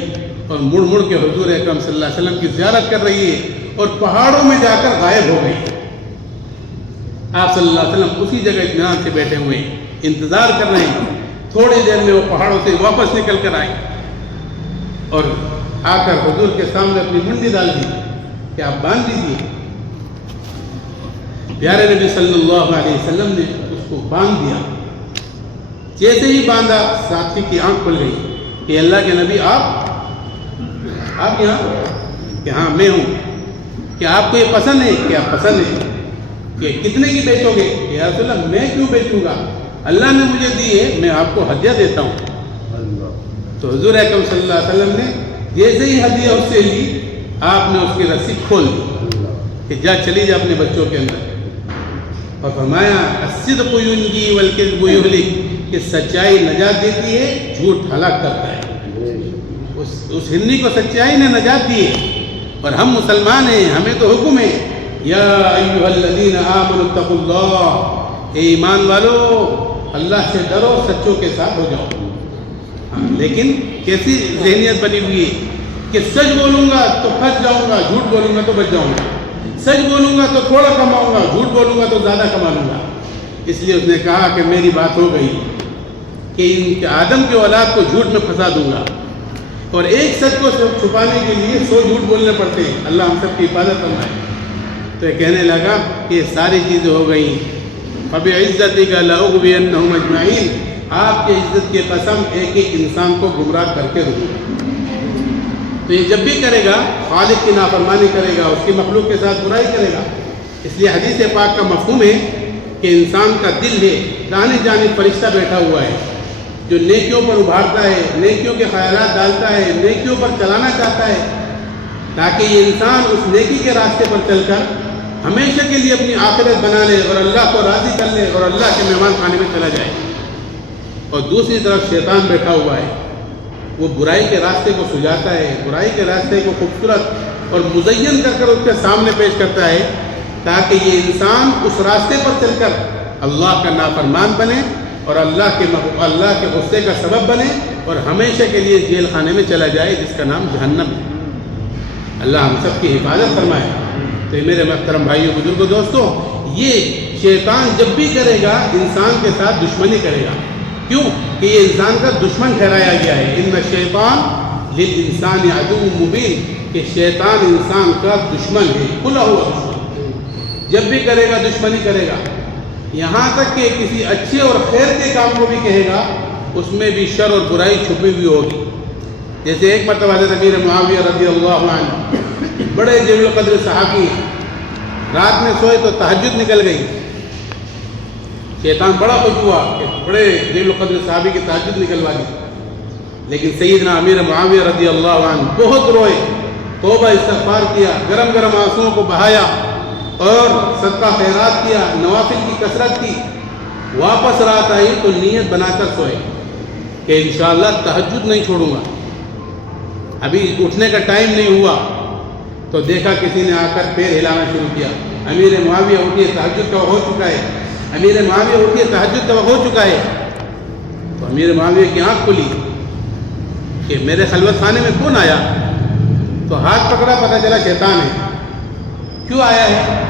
اور مڑ مڑ کے حضور اکرم صلی اللہ علیہ وسلم کی زیارت کر رہی ہے اور پہاڑوں میں جا کر غائب ہو گئی۔ آپ صلی اللہ علیہ وسلم اسی جگہ اطمینان سے بیٹھے ہوئے ہیں، انتظار کر رہے ہیں، تھوڑی دیر میں وہ پہاڑوں سے واپس نکل کر آئے اور آ کر حضور کے سامنے اپنی منڈی ڈال دی کہ آپ باندھ دیجیے۔ پیارے نبی صلی اللہ علیہ وسلم نے اس کو باندھ دیا، جیسے ہی باندھا ساتھی کی آنکھ کھل گئی کہ اللہ کے نبی آپ یہاں؟ کہ ہاں میں ہوں۔ کہ آپ کو یہ پسند ہے؟ کہ آپ پسند ہے۔ کہ کتنے کی بیچو گے؟ کہ یا رسول اللہ میں کیوں بیچوں گا، اللہ نے مجھے دی ہے، میں آپ کو ہدیہ دیتا ہوں۔ تو حضور اکرم صلی اللہ علیہ وسلم نے جیسے ہی ہدیہ اس سے لی، آپ نے اس کی رسی کھول دی کہ جا چلی جا اپنے بچوں کے اندر، اور فرمایا الصدق ینجی والکذب یہلک، کہ سچائی نجات دیتی ہے، جھوٹ ہلاک کرتا ہے۔ اس ہرنی کو سچائی نے نجات دی ہے، اور ہم مسلمان ہیں، ہمیں تو حکم ہے یا ایھا الذین آمنوا اتقوا اللہ، اے ایمان والو اللہ سے ڈرو، سچوں کے ساتھ ہو جاؤ۔ لیکن کیسی ذہنیت بنی ہوئی ہے کہ سچ بولوں گا تو پھنس جاؤں گا، جھوٹ بولوں گا تو بچ جاؤں گا، سچ بولوں گا تو تھوڑا کماؤں گا، جھوٹ بولوں گا تو زیادہ کما لوں گا۔ اس لیے اس نے کہا کہ میری بات ہو گئی کہ ان آدم کے اولاد کو جھوٹ میں پھنسا دوں گا، اور ایک سچ کو چھپانے کے لیے 100 جھوٹ بولنے پڑتے ہیں، اللہ ہم سب کی حفاظت فرمائے۔ تو یہ کہنے لگا کہ یہ ساری چیزیں ہو گئیں، فَبِعِزَّتِكَ لَأُغْوِيَنَّهُمْ أَجْمَعِينَ، آپ کے عزت کی قسم ایک ایک انسان کو گمراہ کر کے رہوں گا۔ تو یہ جب بھی کرے گا خالق کی نافرمانی کرے گا، اس کی مخلوق کے ساتھ برائی کرے گا۔ اس لیے حدیث پاک کا مفہوم ہے کہ انسان کا دل ہے، دانے جانب فرشتہ بیٹھا ہوا ہے، جو نیکیوں پر ابھارتا ہے، نیکیوں کے خیالات ڈالتا ہے، نیکیوں پر چلانا چاہتا ہے، تاکہ یہ انسان اس نیکی کے راستے پر چل کر ہمیشہ کے لیے اپنی آخرت بنا لے اور اللہ کو راضی کر لے اور اللہ کے مہمان خانے میں چلا جائے۔ اور دوسری طرف شیطان بیٹھا ہوا ہے، وہ برائی کے راستے کو سجاتا ہے، برائی کے راستے کو خوبصورت اور مزین کر کر اس کے سامنے پیش کرتا ہے، تاکہ یہ انسان اس راستے پر چل کر اللہ کا نافرمان بنے اور اللہ کے غصے کا سبب بنے اور ہمیشہ کے لیے جیل خانے میں چلا جائے، جس کا نام جہنم ہے۔ اللہ ہم سب کی حفاظت فرمائے۔ تو میرے محترم بھائیوں، بزرگوں، دوستوں، یہ شیطان جب بھی کرے گا انسان کے ساتھ دشمنی کرے گا۔ کیوں؟ کہ یہ انسان کا دشمن ٹھہرایا گیا ہے۔ ان الشیطان للانسان عدو مبین، کہ شیطان انسان کا دشمن ہے، کھلا ہوا دشمن۔ جب بھی کرے گا دشمنی کرے گا، یہاں تک کہ کسی اچھے اور خیر کے کام کو بھی کہے گا، اس میں بھی شر اور برائی چھپی ہوئی ہوگی۔ جیسے ایک مرتبہ حضرت امیر معاویہ رضی اللہ عنہ، بڑے جلیل القدر صحابی، رات میں سوئے تو تہجد نکل گئی۔ شیطان بڑا خوش ہوا کہ بڑے جلیل القدر صحابی کی تہجد نکلوا دی، لیکن سیدنا امیر معاویہ رضی اللہ عنہ بہت روئے، توبہ استغفار کیا، گرم گرم آنسوؤں کو بہایا اور صدقہ خیرات کیا، نوافل کی کثرت کی۔ واپس رات آئی تو نیت بنا کر سوئے کہ انشاءاللہ تہجد نہیں چھوڑوں گا۔ ابھی اٹھنے کا ٹائم نہیں ہوا تو دیکھا کسی نے آ کر پیر ہلانا شروع کیا، امیر معاویہ اٹھیے تہجد کا وقت ہو چکا ہے، امیر معاویہ اٹھیے تہجد کا وقت ہو چکا ہے۔ تو امیر معاویہ کی آنکھ کھلی کہ میرے خلوت خانے میں کون آیا؟ تو ہاتھ پکڑا، پتہ چلا شیطان ہے۔ کیوں آیا ہے؟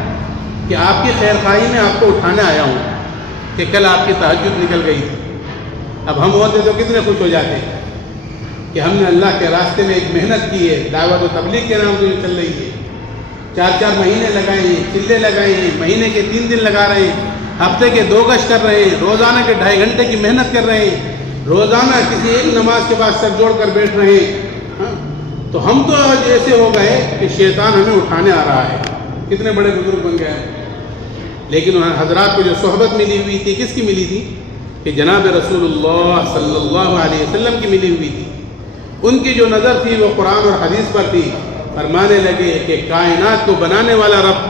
کہ آپ کی خیر خواہی میں آپ کو اٹھانے آیا ہوں کہ کل آپ کی تہجد نکل گئی تھی۔ اب ہم ہوتے تو کتنے خوش ہو جاتے کہ ہم نے اللہ کے راستے میں ایک محنت کی ہے، دعوت و تبلیغ کے نام سے جو چل رہی ہے، 4 مہینے لگائے ہیں، چلے لگائے ہیں، مہینے کے 3 دن لگا رہے ہیں، ہفتے کے 2 گشت کر رہے ہیں، روزانہ کے 2.5 گھنٹے کی محنت کر رہے ہیں، روزانہ کسی ایک نماز کے بعد سر جوڑ کر بیٹھ رہے ہیں۔ تو ہم تو آج ایسے ہو گئے کہ شیطان ہمیں اٹھانے آ رہا ہے، کتنے بڑے بزرگ بن گئے ہیں۔ لیکن حضرات کو جو صحبت ملی ہوئی تھی، کس کی ملی تھی؟ کہ جناب رسول اللہ صلی اللہ علیہ وسلم کی ملی ہوئی تھی۔ ان کی جو نظر تھی وہ قرآن اور حدیث پر تھی۔ فرمانے لگے کہ کائنات کو بنانے والا رب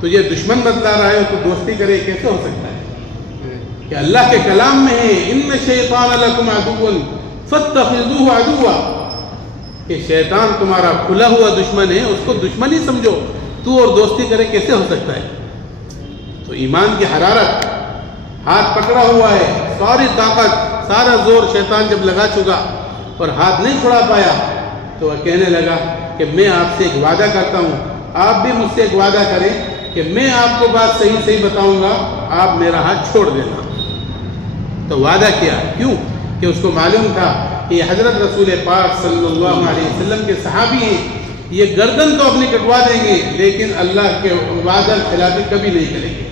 تجھے دشمن بتلا رہا ہے تو دوستی کرے، کیسے ہو سکتا ہے؟ کہ اللہ کے کلام میں ہے ان الشیطان لکم عدو فاتخذوہ عدوا، کہ شیطان تمہارا کھلا ہوا دشمن ہے، اس کو دشمن ہی سمجھو، تو اور دوستی کرے، کیسے ہو سکتا ہے؟ تو ایمان کی حرارت، ہاتھ پکڑا ہوا ہے، ساری طاقت، سارا زور شیطان جب لگا چکا اور ہاتھ نہیں چھڑا پایا تو وہ کہنے لگا کہ میں آپ سے ایک وعدہ کرتا ہوں، آپ بھی مجھ سے ایک وعدہ کریں کہ میں آپ کو بات صحیح بتاؤں گا، آپ میرا ہاتھ چھوڑ دینا۔ تو وعدہ کیا، کیوں؟ کہ اس کو معلوم تھا کہ یہ حضرت رسول پاک صلی اللہ علیہ وسلم کے صحابی ہیں، یہ گردن تو اپنی کٹوا دیں گے لیکن اللہ کے وعدہ خلافی کبھی نہیں کریں گے۔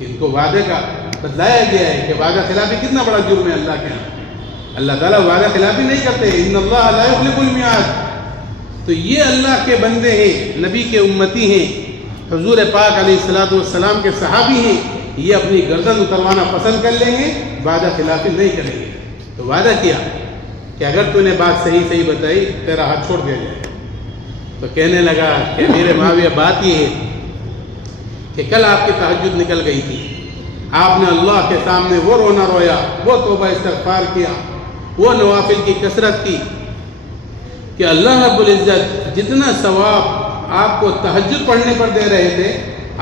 ان کو وعدے کا بتلایا گیا ہے کہ وعدہ خلافی کتنا بڑا جرم ہے اللہ کے ہاں۔ اللہ تعالیٰ وعدہ خلافی نہیں کرتے، ان اللہ لا یخلف المیعاد۔ تو یہ اللہ کے بندے ہیں، نبی کے امتی ہیں، حضور پاک علیہ السلام کے صحابی ہیں، یہ اپنی گردن اتروانا پسند کر لیں گے، وعدہ خلافی نہیں کریں گے۔ تو وعدہ کیا کہ اگر تو نے بات صحیح بتائی تیرا ہاتھ چھوڑ دیا جائے۔ تو کہنے لگا کہ میرے معاویہ بات یہ ہے کہ کل آپ کی تہجد نکل گئی تھی، آپ نے اللہ کے سامنے وہ رونا رویا، وہ توبہ استغفار کیا، وہ نوافل کی کثرت کی کہ اللہ رب العزت جتنا ثواب آپ کو تہجد پڑھنے پر دے رہے تھے،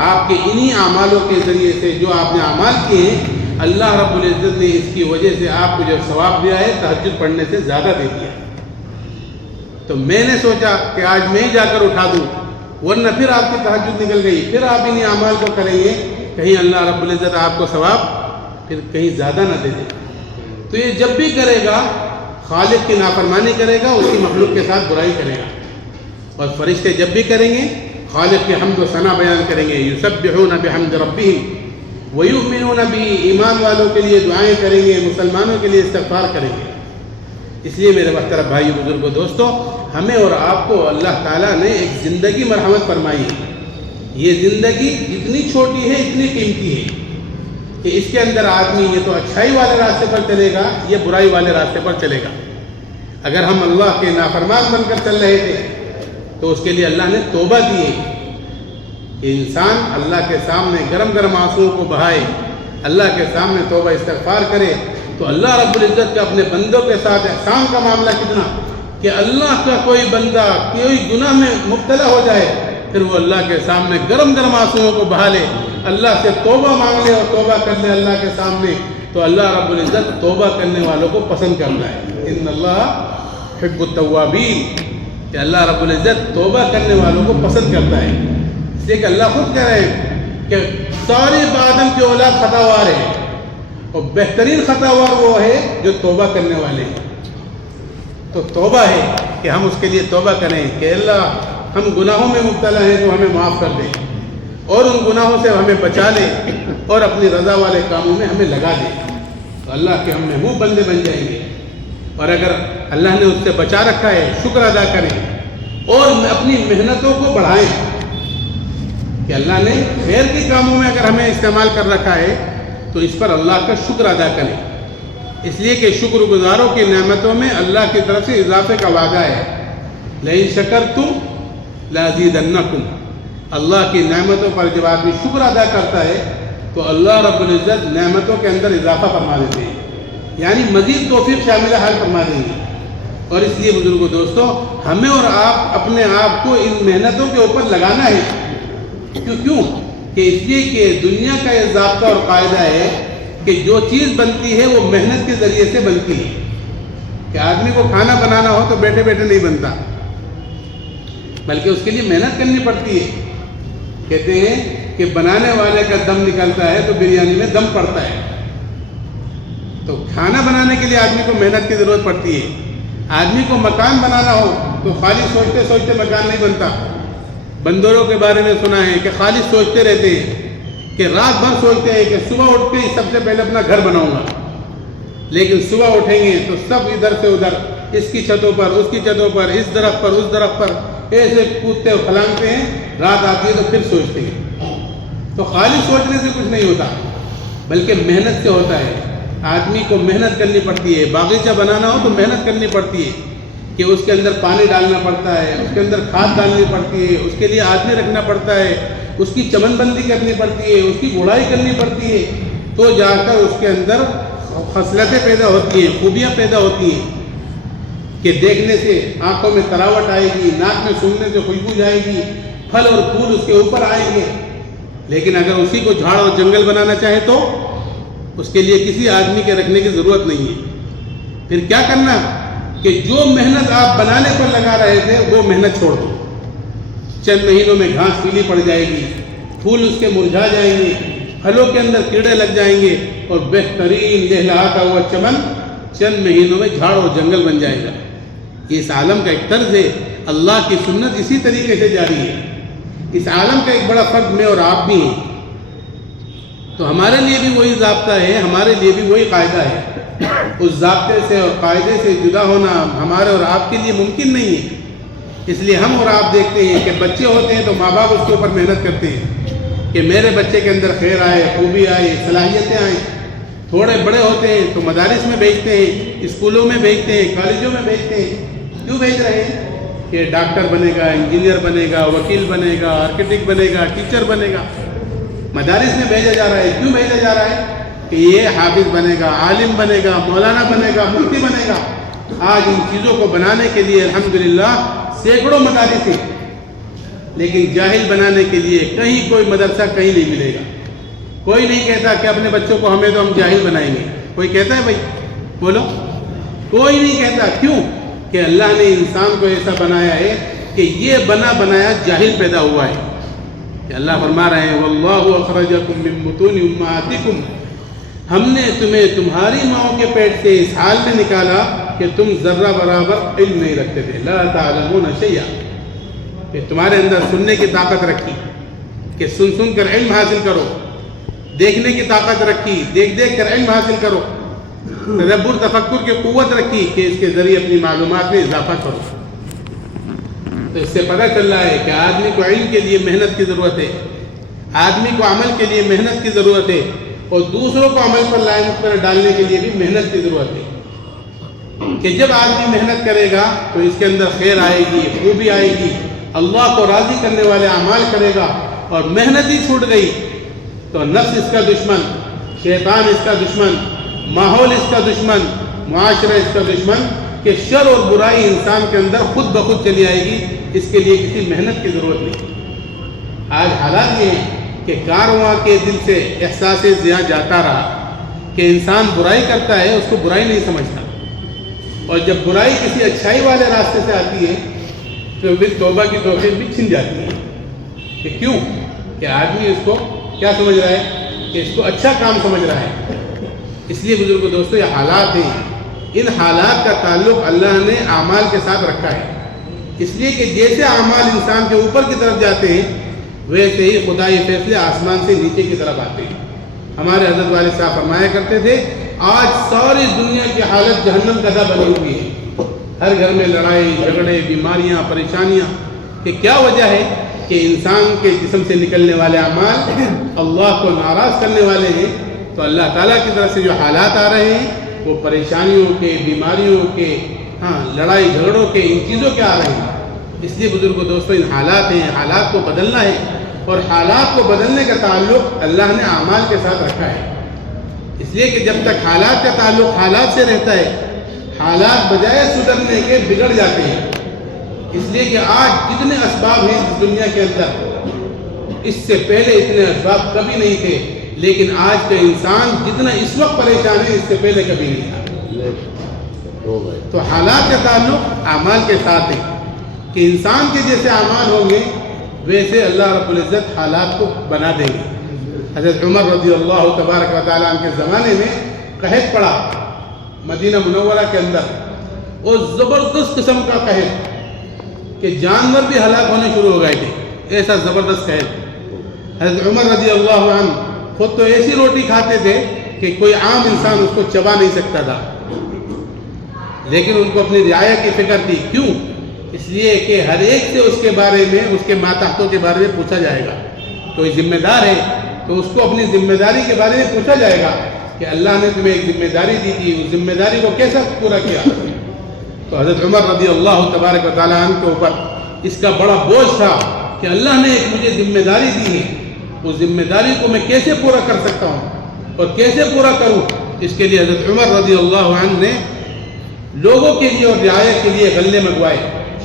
آپ کے انہی اعمالوں کے ذریعے سے جو آپ نے اعمال کیے ہیں، اللہ رب العزت نے اس کی وجہ سے آپ کو جو ثواب دیا ہے تہجد پڑھنے سے زیادہ دے دیا۔ تو میں نے سوچا کہ آج میں ہی جا کر اٹھا دوں، ورنہ پھر آپ کی تہجد نکل گئی، پھر آپ انہی اعمال کو کریں گے، کہیں اللہ رب العزت آپ کو ثواب پھر کہیں زیادہ نہ دے دے۔ تو یہ جب بھی کرے گا خالق کی نافرمانی کرے گا، اس کی مخلوق کے ساتھ برائی کرے گا۔ اور فرشتے جب بھی کریں گے خالق کی حمد و ثنا بیان کریں گے، یسبحون بحمد ربہم ویؤمنون بہ، ایمان والوں کے لیے دعائیں کریں گے، مسلمانوں کے لیے استغفار کریں گے۔ اس لیے میرے محترم بھائیو، بزرگوں، دوستوں، ہمیں اور آپ کو اللہ تعالیٰ نے ایک زندگی مرحمت فرمائی ہے۔ یہ زندگی جتنی چھوٹی ہے اتنی قیمتی ہے۔ کہ اس کے اندر آدمی یہ تو اچھائی والے راستے پر چلے گا، یہ برائی والے راستے پر چلے گا۔ اگر ہم اللہ کے نافرمان بن کر چل رہے تھے تو اس کے لیے اللہ نے توبہ دی ہے کہ انسان اللہ کے سامنے گرم گرم آنسوؤں کو بہائے، اللہ کے سامنے توبہ استغفار کرے، تو اللہ رب العزت کا اپنے بندوں کے ساتھ احسان کا معاملہ کتنا کہ اللہ کا کوئی بندہ کوئی گناہ میں مبتلا ہو جائے، پھر وہ اللہ کے سامنے گرم گرم آنسوؤں کو بہا لے، اللہ سے توبہ مانگ لے اور توبہ کر لے اللہ کے سامنے، تو اللہ رب العزت توبہ کرنے والوں کو پسند کرتا ہے۔ ان اللہ حب التوابین، کہ اللہ رب العزت توبہ کرنے والوں کو پسند کرتا ہے۔ اس لیے کہ اللہ خود کہہ رہے ہیں کہ ساری آدم کی اولاد خطاوار ہے، اور بہترین خطاوار وہ ہے جو توبہ کرنے والے ہیں۔ تو توبہ ہے کہ ہم اس کے لیے توبہ کریں کہ اللہ ہم گناہوں میں مبتلا ہیں تو ہمیں معاف کر دے، اور ان گناہوں سے ہمیں بچا لے، اور اپنی رضا والے کاموں میں ہمیں لگا دے، تو اللہ کے ہم محبوب بندے بن جائیں گے۔ اور اگر اللہ نے اس سے بچا رکھا ہے، شکر ادا کریں اور اپنی محنتوں کو بڑھائیں کہ اللہ نے خیر کے کاموں میں اگر ہمیں استعمال کر رکھا ہے تو اس پر اللہ کا شکر ادا کریں، اس لیے کہ شکر گزاروں کی نعمتوں میں اللہ کی طرف سے اضافے کا وعدہ ہے۔ لئن شکرتم لازیدنکم، اللہ کی نعمتوں پر جب آدمی شکر ادا کرتا ہے تو اللہ رب العزت نعمتوں کے اندر اضافہ فرما دیتے ہیں، یعنی مزید توفیق شاملہ حال فرما دیں گے۔ اور اس لیے بزرگوں دوستوں، ہمیں اور آپ اپنے آپ کو ان محنتوں کے اوپر لگانا ہے۔ کیوں کہ اس لیے کہ دنیا کا یہ ضابطہ اور قاعدہ ہے کہ جو چیز بنتی ہے وہ محنت کے ذریعے سے بنتی ہے، کہ آدمی کو کھانا بنانا ہو تو بیٹھے بیٹھے نہیں بنتا، بلکہ اس کے لیے محنت کرنی پڑتی ہے۔ کہتے ہیں کہ بنانے والے کا دم نکلتا ہے تو بریانی میں دم پڑتا ہے۔ تو کھانا بنانے کے لیے آدمی کو محنت کی ضرورت پڑتی ہے۔ آدمی کو مکان بنانا ہو تو خالی سوچتے سوچتے مکان نہیں بنتا۔ بندروں کے بارے میں سنا ہے کہ خالی سوچتے رہتے ہیں، کہ رات بھر سوچتے ہیں کہ صبح اٹھ کے سب سے پہلے اپنا گھر بناؤں گا، لیکن صبح اٹھیں گے تو سب ادھر سے ادھر، اس کی چھتوں پر، اس کی چھتوں پر، اس درخت پر، اس درخت پر، ایسے کودتے اور پھلانگتے ہیں۔ رات آتی ہے تو پھر سوچتے ہیں۔ تو خالی سوچنے سے کچھ نہیں ہوتا، بلکہ محنت سے ہوتا ہے۔ آدمی کو محنت کرنی پڑتی ہے۔ باغیچہ بنانا ہو تو محنت کرنی پڑتی ہے کہ اس کے اندر پانی ڈالنا پڑتا ہے، اس کے اندر کھاد ڈالنی پڑتی ہے، اس کے لیے آدمی رکھنا پڑتا ہے، اس کی چمن بندی کرنی پڑتی ہے، اس کی گڑائی کرنی پڑتی ہے، تو جا کر اس کے اندر خصلتیں پیدا ہوتی ہیں، خوبیاں پیدا ہوتی ہیں کہ دیکھنے سے آنکھوں میں تراوٹ آئے گی، ناک میں سونگنے سے خوشبو جائے گی، پھل اور پھول اس کے اوپر آئیں گے۔ لیکن اگر اسی کو جھاڑ اور جنگل بنانا چاہے تو اس کے لیے کسی آدمی کے رکھنے کی ضرورت نہیں ہے۔ پھر کیا کرنا کہ جو محنت آپ بنانے پر لگا رہے تھے وہ محنت چھوڑ دو۔ چند مہینوں میں گھاس پیلی پڑ جائے گی، پھول اس کے مرجھا جائیں گے، پھلوں کے اندر کیڑے لگ جائیں گے، اور بہترین لہلہاتا ہوا چمن چند مہینوں میں جھاڑ اور جنگل بن جائے گا۔ اس عالم کا ایک طرز ہے، اللہ کی سنت اسی طریقے سے جاری ہے۔ اس عالم کا ایک بڑا فرد میں اور آپ بھی ہیں، تو ہمارے لیے بھی وہی ضابطہ ہے، ہمارے لیے بھی وہی قاعدہ ہے۔ اس ضابطے سے اور قاعدے سے جدا ہونا ہمارے اور آپ کے لیے ممکن نہیں ہے۔ اس لیے ہم اور آپ دیکھتے ہیں کہ بچے ہوتے ہیں تو ماں باپ اس کے اوپر محنت کرتے ہیں کہ میرے بچے کے اندر خیر آئے، خوبی آئے، صلاحیتیں آئیں۔ تھوڑے بڑے ہوتے ہیں تو مدارس میں بھیجتے ہیں، اسکولوں میں بھیجتے ہیں، کالجوں میں بھیجتے ہیں۔ کیوں بھیج رہے ہیں؟ کہ ڈاکٹر بنے گا، انجینئر بنے گا، وکیل بنے گا، آرکیٹیکٹ بنے گا، ٹیچر بنے گا۔ مدارس میں بھیجا جا رہا ہے۔ کیوں بھیجا جا رہا ہے؟ کہ یہ حافظ بنے گا، عالم بنے گا، مولانا بنے گا، مفتی بنے گا۔ آج ان چیزوں کو بنانے کے لیے الحمدللہ سینکڑوں مدارس ہیں، لیکن جاہل بنانے کے لیے کہیں کوئی مدرسہ کہیں نہیں ملے گا۔ کوئی نہیں کہتا کہ اپنے بچوں کو ہمیں تو ہم جاہل بنائیں گے۔ کوئی کہتا ہے بھائی؟ بولو، کوئی نہیں کہتا۔ کیوں؟ کہ اللہ نے انسان کو ایسا بنایا ہے کہ یہ بنا بنایا جاہل پیدا ہوا ہے۔ کہ اللہ فرما رہے ہیں واللہ اخرجکم من بطون امہاتکم، ہم نے تمہیں تمہاری ماؤں کے پیٹ سے اس حال میں نکالا کہ تم ذرہ برابر علم نہیں رکھتے تھے، لا تعلمون شیئا، کہ تمہارے اندر سننے کی طاقت رکھی کہ سن سن کر علم حاصل کرو، دیکھنے کی طاقت رکھی، دیکھ دیکھ کر علم حاصل کرو، تدبر تفکر کی قوت رکھی کہ اس کے ذریعے اپنی معلومات میں اضافہ کرو۔ تو اس سے پتہ چل رہا ہے کہ آدمی کو علم کے لیے محنت کی ضرورت ہے، آدمی کو عمل کے لیے محنت کی ضرورت ہے، اور دوسروں کو عمل پر ڈالنے کے لیے بھی محنت کی ضرورت ہے کہ جب آدمی محنت کرے گا تو اس کے اندر خیر آئے گی، خوبی آئے گی، اللہ کو راضی کرنے والے اعمال کرے گا. اور محنت ہی چھوٹ گئی تو نفس اس کا دشمن، شیطان اس کا دشمن، ماحول اس کا دشمن، معاشرہ اس کا دشمن، کہ شر اور برائی انسان کے اندر خود بخود چلی آئے گی. اس کے لیے کسی محنت کی ضرورت نہیں. آج حالات یہ ہیں کہ کارواں کے دل سے احساس ضیاء جاتا رہا کہ انسان برائی کرتا ہے، اس کو برائی نہیں سمجھتا، اور جب برائی کسی اچھائی والے راستے سے آتی ہے تو پھر توبہ کی توفیق بھی چھن جاتی ہے. کہ کیوں؟ کہ آدمی اس کو کیا سمجھ رہا ہے؟ کہ اس کو اچھا کام سمجھ رہا ہے. اس لیے بزرگوں دوستو یہ حالات ہیں، ان حالات کا تعلق اللہ نے اعمال کے ساتھ رکھا ہے. اس لیے کہ جیسے اعمال انسان کے اوپر کی طرف جاتے ہیں ویسے ہی خدائی فیصلے آسمان سے نیچے کی طرف آتے ہیں. ہمارے حضرت والد صاحب فرمایا کرتے تھے آج ساری دنیا کی حالت جہنم زدہ بنی ہوئی ہے. ہر گھر میں لڑائی جھگڑے، بیماریاں، پریشانیاں. کہ کیا وجہ ہے؟ کہ انسان کے جسم سے نکلنے والے اعمال اللہ کو ناراض کرنے والے ہیں. تو اللہ تعالیٰ کی طرف سے جو حالات آ رہے ہیں وہ پریشانیوں کے، بیماریوں کے، لڑائی جھگڑوں کے، ان چیزوں کے آ رہے ہیں. اس لیے بزرگوں دوستوں ان حالات ہیں، حالات کو بدلنا ہے، اور حالات کو بدلنے کا تعلق اللہ نے اعمال کے ساتھ رکھا ہے. اس لیے کہ جب تک حالات کا تعلق حالات سے رہتا ہے، حالات بجائے سدھرنے کے بگڑ جاتے ہیں. اس لیے کہ آج جتنے اسباب ہیں اس دنیا کے اندر، اس سے پہلے اتنے اسباب کبھی نہیں تھے. لیکن آج کا انسان جتنا اس وقت پریشان ہے اس سے پہلے کبھی نہیں تھا. تو حالات کا تعلق اعمال کے ساتھ ہے کہ انسان کے جیسے اعمال ہوں گے ویسے اللہ رب العزت حالات کو بنا دیں گے. حضرت عمر رضی اللہ تبارک و تعالیٰ عنہ کے زمانے میں قحط پڑا مدینہ منورہ کے اندر، اور زبردست قسم کا قحط کہ جانور بھی ہلاک ہونے شروع ہو گئے تھے. ایسا زبردست قحط. حضرت عمر رضی اللہ عنہ خود تو ایسی روٹی کھاتے تھے کہ کوئی عام انسان اس کو چبا نہیں سکتا تھا، لیکن ان کو اپنی رعایا کی فکر تھی. کیوں؟ اس لیے کہ ہر ایک سے اس کے بارے میں، اس کے ماتحتوں کے بارے میں پوچھا جائے گا. کوئی ذمہ دار ہے تو اس کو اپنی ذمہ داری کے بارے میں پوچھا جائے گا کہ اللہ نے تمہیں ایک ذمہ داری دی تھی، اس ذمہ داری کو کیسا پورا کیا. تو حضرت عمر رضی اللہ تبارک و تعالیٰ عنہ کے اوپر اس کا بڑا بوجھ تھا کہ اللہ نے ایک مجھے ذمہ داری دی ہے، اس ذمہ داری کو میں کیسے پورا کر سکتا ہوں اور کیسے پورا کروں. اس کے لیے حضرت عمر رضی اللہ عنہ نے لوگوں کے لیے اور رعایا کے لیے غلے منگوائے.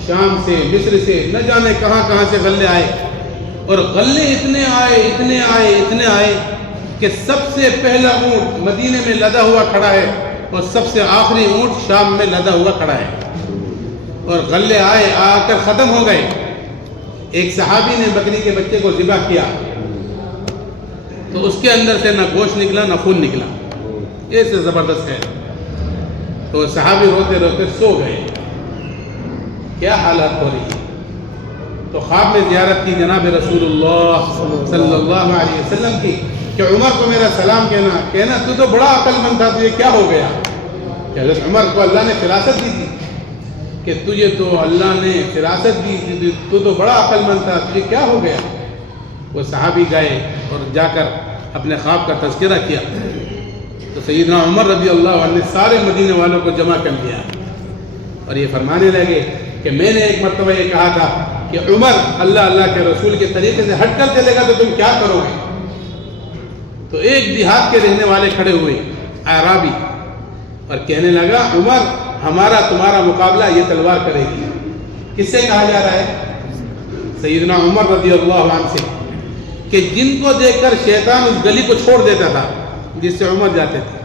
شام سے، مصر سے، نہ جانے کہاں کہاں سے غلے آئے، اور غلے اتنے آئے کہ سب سے پہلا اونٹ مدینے میں لدا ہوا کھڑا ہے اور سب سے آخری اونٹ شام میں لدا ہوا کھڑا ہے. اور غلے آئے، آ کر ختم ہو گئے. ایک صحابی نے بکری کے بچے کو ذبح کیا تو اس کے اندر سے نہ گوشت نکلا نہ خون نکلا. ایسے زبردست ہے. تو صحابی روتے روتے سو گئے. کیا حالات ہو رہی ہے. تو خواب میں زیارت کی جناب رسول اللہ صلی اللہ علیہ وسلم کی کہ عمر کو میرا سلام کہنا تو بڑا عقل مند تھا، تجھے کیا ہو گیا. کہ حضرت عمر کو اللہ نے فراست دی تھی کہ تجھے تو اللہ نے فراست دی تھی، تو بڑا عقل مند تھا، تجھے کیا ہو گیا. وہ صحابی گئے اور جا کر اپنے خواب کا تذکرہ کیا. تو سیدنا عمر رضی اللہ عنہ نے سارے مدینے والوں کو جمع کر دیا اور یہ فرمانے لگے کہ میں نے ایک مرتبہ یہ کہا تھا کہ عمر اللہ کے رسول کے طریقے سے ہٹ کر چلے گا تو تم کیا کرو گے. تو ایک دیہات کے رہنے والے کھڑے ہوئے، اعرابی، اور کہنے لگا عمر ہمارا تمہارا مقابلہ یہ تلوار کرے گی. کس سے کہا جا رہا ہے؟ سیدنا عمر رضی اللہ عنہ سے، کہ جن کو دیکھ کر شیطان اس گلی کو چھوڑ دیتا تھا جس سے عمر جاتے تھے.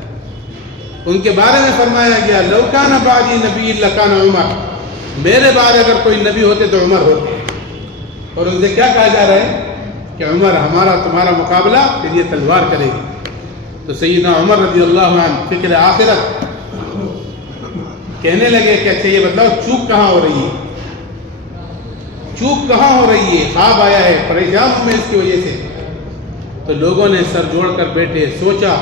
ان کے بارے میں فرمایا گیا لو کان بعدی نبی لکان عمر، میرے بعد اگر کوئی نبی ہوتے تو عمر ہوتے. اور ان سے کیا کہا جا رہا ہے کہ عمر ہمارا تمہارا مقابلہ پھر یہ تلوار کرے گی. تو سیدنا عمر رضی اللہ عنہ فکر آخرت کہنے لگے کہ اچھا یہ بتاؤ چوک کہاں ہو رہی ہے، چوک کہاں ہو رہی ہے، خواب آیا ہے، پریشان ہوں میں اس کی وجہ سے. تو لوگوں نے سر جوڑ کر بیٹھے، سوچا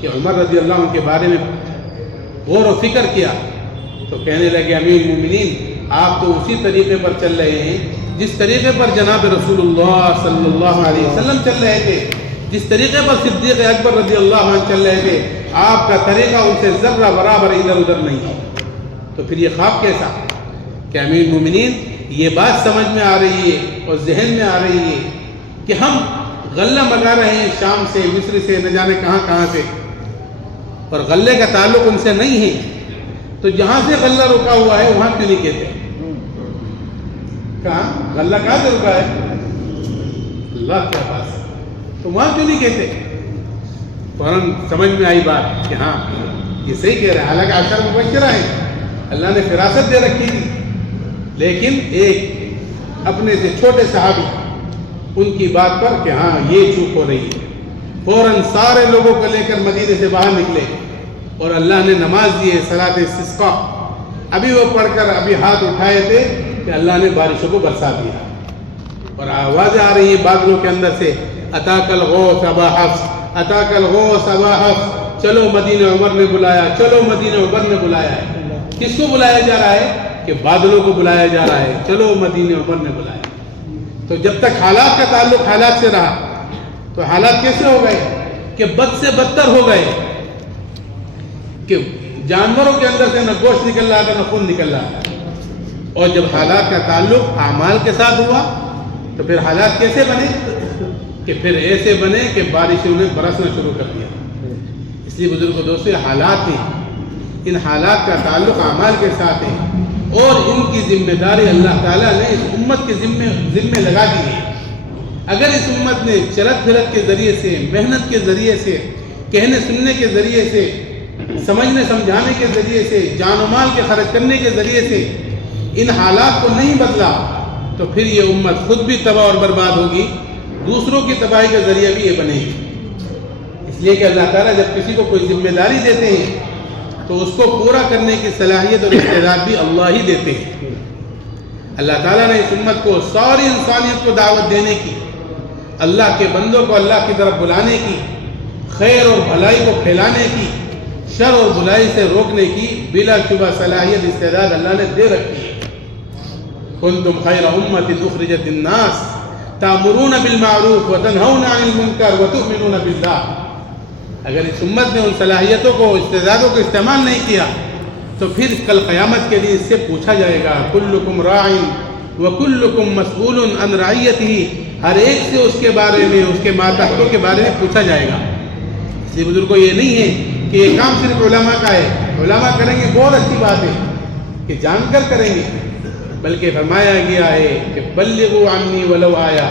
کہ عمر رضی اللہ عنہ کے بارے میں غور و فکر کیا. تو کہنے لگے امیر المومنین آپ تو اسی طریقے پر چل رہے ہیں جس طریقے پر جناب رسول اللہ صلی اللہ علیہ وسلم چل رہے تھے. جس طریقے پر صدیق اکبر رضی اللہ عنہ چل رہے تھے آپ کا طریقہ ان سے ذرہ برابر ادھر ادھر نہیں ہے، تو پھر یہ خواب کیسا کہ امیر المومنین یہ بات سمجھ میں آ رہی ہے اور ذہن میں آ رہی ہے کہ ہم غلہ منگا رہے ہیں شام سے، مصر سے، نہ جانے کہاں کہاں سے، اور غلے کا تعلق ان سے نہیں ہے، تو جہاں سے غلہ رکا ہوا ہے وہاں کیوں نہیں کہتے؟ کہاں غلہ کہاں سے رکا ہے؟ اللہ کے پاس، تو وہاں کیوں نہیں کہتے؟ فوراً سمجھ میں آئی بات کہ ہاں یہ صحیح کہہ رہا ہے، حالانکہ عشر مبشرہ ہیں، اللہ نے فراست دے رکھی تھی، لیکن ایک اپنے سے چھوٹے صحابی ان کی بات پر کہ ہاں یہ چوک ہو رہی ہے، فوراً سارے لوگوں کو لے کر مدینے سے باہر نکلے اور اللہ نے نماز دی ہے صلاۃ استسقاء، ابھی وہ پڑھ کر ابھی ہاتھ اٹھائے تھے کہ اللہ نے بارشوں کو برسا دیا، اور آوازیں آ رہی ہیں بادلوں کے اندر سے، اتاک الغوث ابا حفص، اتاک الغوث ابا حفص، چلو مدینہ عمر نے بلایا، چلو مدینہ عمر نے بلایا ہے۔ کس کو بلایا جا رہا ہے؟ کہ بادلوں کو بلایا جا رہا ہے، چلو مدینہ عمر نے بلایا۔ تو جب تک حالات کا تعلق حالات سے رہا تو حالات کیسے ہو گئے کہ بد سے بدتر ہو گئے، کہ جانوروں کے اندر سے نہ گوشت نکل رہا تھا نہ خون نکل رہا تھا، اور جب حالات کا تعلق اعمال کے ساتھ ہوا تو پھر حالات کیسے بنے کہ پھر ایسے بنے کہ بارشوں نے برسنا شروع کر دیا۔ اس لیے بزرگوں دوستو یہ حالات ہیں، ان حالات کا تعلق اعمال کے ساتھ ہے، اور ان کی ذمہ داری اللہ تعالیٰ نے اس امت کے ذمے لگا دی ہے۔ اگر اس امت نے چلت پھرت کے ذریعے سے، محنت کے ذریعے سے، کہنے سننے کے ذریعے سے، سمجھنے سمجھانے کے ذریعے سے، جان و مال کے خرچ کرنے کے ذریعے سے ان حالات کو نہیں بدلا تو پھر یہ امت خود بھی تباہ اور برباد ہوگی، دوسروں کی تباہی کا ذریعہ بھی یہ بنے گی۔ اس لیے کہ اللہ تعالیٰ جب کسی کو کوئی ذمہ داری دیتے ہیں تو اس کو پورا کرنے کی صلاحیت اور استعداد بھی اللہ ہی دیتے ہیں۔ اللہ تعالیٰ نے اس امت کو، ساری انسانیت کو دعوت دینے کی، اللہ کے بندوں کو اللہ کی طرف بلانے کی، خیر اور بھلائی کو پھیلانے کی، شر اور برائی سے روکنے کی بلا شبہ صلاحیت استعداد اللہ نے دے رکھی ہے۔ کنتم خیر امت اخرجت للناس تأمرون بالمعروف وتنہون عن المنکر وتؤمنون باللہ۔ اگر اس امت نے ان صلاحیتوں کو، استعدادوں کو استعمال نہیں کیا تو پھر کل قیامت کے لیے اس سے پوچھا جائے گا، کلکم راع وکلکم مسئول عن رعیتہ، ہر ایک سے اس کے بارے میں، اس کے ماتحتوں کے بارے میں پوچھا جائے گا۔ اس لیے بزرگوں یہ نہیں ہے کہ یہ کام صرف علماء کا ہے، علماء کریں گے بہت اچھی بات ہے کہ جان کر کریں گے، بلکہ فرمایا گیا ہے کہ بلغوا عنی ولو آیا۔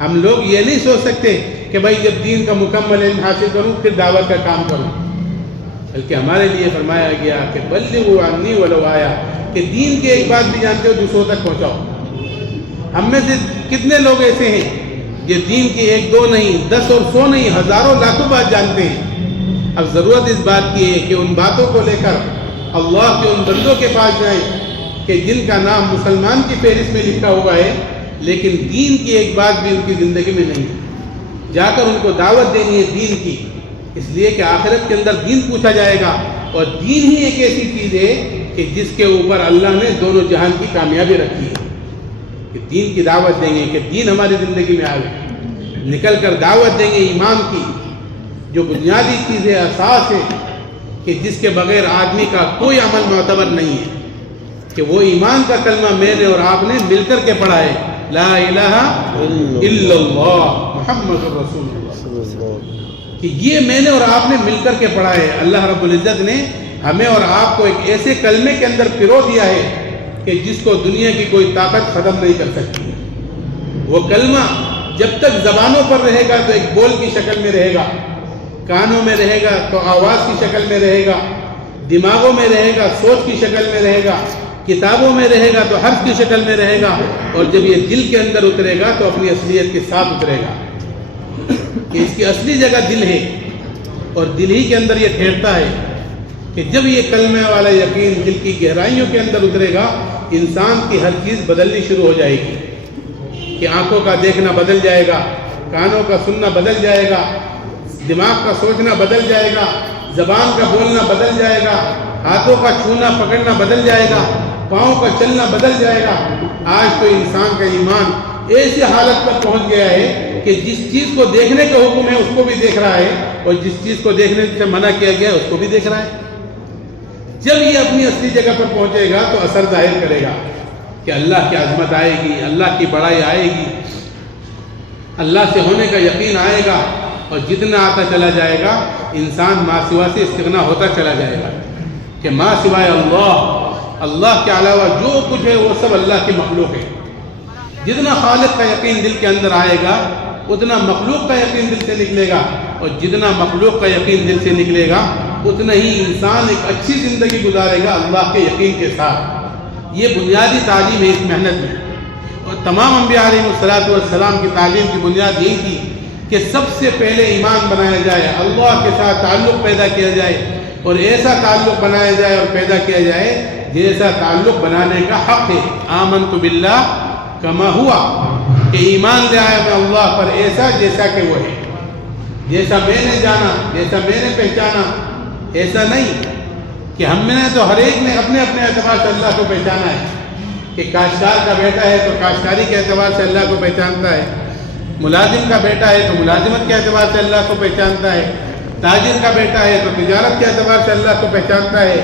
ہم لوگ یہ نہیں سوچ سکتے کہ بھائی جب دین کا مکمل علم حاصل کروں پھر دعوت کا کام کروں، بلکہ ہمارے لیے فرمایا گیا کہ بلغوا عنی ولو آیا، کہ دین کی ایک بات بھی جانتے ہو دوسروں تک پہنچاؤ۔ ہم میں سے کتنے لوگ ایسے ہیں جو دین کی ایک دو نہیں، 10 اور 100 نہیں، ہزاروں لاکھوں بات جانتے ہیں۔ اب ضرورت اس بات کی ہے کہ ان باتوں کو لے کر اللہ کے ان بندوں کے پاس جائیں کہ جن کا نام مسلمان کی فہرست میں لکھا ہوا ہے لیکن دین کی ایک بات بھی ان کی زندگی میں نہیں ہے، جا کر ان کو دعوت دینی ہے دین کی، اس لیے کہ آخرت کے اندر دین پوچھا جائے گا، اور دین ہی ایک ایسی چیز ہے کہ جس کے اوپر اللہ نے دونوں جہان کی کامیابی رکھی ہے، کہ دین کی دعوت دیں گے، کہ دین ہماری زندگی میں آئے، نکل کر دعوت دیں گے ایمان کی، جو بنیادی چیز ہے، اساس ہے، کہ جس کے بغیر آدمی کا کوئی عمل معتبر نہیں ہے، کہ وہ ایمان کا کلمہ میں نے اور آپ نے مل کر کے پڑھا ہے، لا الہ الا اللہ محمد رسول اللہ، کہ یہ میں نے اور آپ نے مل کر کے پڑھا ہے۔ اللہ رب العزت نے ہمیں اور آپ کو ایک ایسے کلمے کے اندر پرو دیا ہے کہ جس کو دنیا کی کوئی طاقت ختم نہیں کر سکتی۔ وہ کلمہ جب تک زبانوں پر رہے گا تو ایک بول کی شکل میں رہے گا، کانوں میں رہے گا تو آواز کی شکل میں رہے گا، دماغوں میں رہے گا سوچ کی شکل میں رہے گا، کتابوں میں رہے گا تو حرف کی شکل میں رہے گا، اور جب یہ دل کے اندر اترے گا تو اپنی اصلیت کے ساتھ اترے گا، کہ اس کی اصلی جگہ دل ہے، اور دل ہی کے اندر یہ ٹھہرتا ہے کہ جب یہ کلمہ والا یقین دل کی گہرائیوں کے اندر اترے گا، انسان کی ہر چیز بدلنی شروع ہو جائے گی، کہ آنکھوں کا دیکھنا بدل جائے گا، کانوں کا سننا بدل جائے گا، دماغ کا سوچنا بدل جائے گا، زبان کا بولنا بدل جائے گا، ہاتھوں کا چھونا پکڑنا بدل جائے گا، پاؤں کا چلنا بدل جائے گا۔ آج تو انسان کا ایمان ایسی حالت پر پہنچ گیا ہے کہ جس چیز کو دیکھنے کا حکم ہے اس کو بھی دیکھ رہا ہے اور جس چیز کو دیکھنے سے منع کیا گیا ہے اس کو بھی دیکھ رہا ہے۔ جب یہ اپنی اصلی جگہ پر پہنچے گا تو اثر ظاہر کرے گا کہ اللہ کی عظمت آئے گی، اللہ کی بڑائی آئے گی، اللہ سے ہونے کا یقین آئے گا، اور جتنا آتا چلا جائے گا انسان ما سوا سے استغنا ہوتا چلا جائے گا کہ ما سوائے اللہ کے علاوہ جو کچھ ہے وہ سب اللہ کی مخلوق ہے۔ جتنا خالق کا یقین دل کے اندر آئے گا اتنا مخلوق کا یقین دل سے نکلے گا، اور جتنا مخلوق کا یقین دل سے نکلے گا اتنا ہی انسان ایک اچھی زندگی گزارے گا اللہ کے یقین کے ساتھ۔ یہ بنیادی تعلیم ہے اس محنت میں، اور تمام انبیاء علیہ السلام کی تعلیم کی بنیاد یہی تھی کہ سب سے پہلے ایمان بنایا جائے، اللہ کے ساتھ تعلق پیدا کیا جائے، اور ایسا تعلق بنایا جائے اور پیدا کیا جائے جیسا تعلق بنانے کا حق ہے۔ آمنت باللہ کما ہوا، کہ ایمان لے آیا میں اللہ پر ایسا جیسا کہ وہ ہے، جیسا میں نے جانا، جیسا میں نے پہچانا، ایسا نہیں کہ ہم نے تو ہر ایک نے اپنے اپنے اعتبار سے اللہ کو پہچانا ہے کہ کاشتکار کا بیٹا ہے تو کاشتکاری کے اعتبار سے اللہ کو پہچانتا ہے، ملازم کا بیٹا ہے تو ملازمت کے اعتبار سے اللہ کو پہچانتا ہے، تاجر کا بیٹا ہے تو تجارت کے اعتبار سے اللہ کو پہچانتا ہے،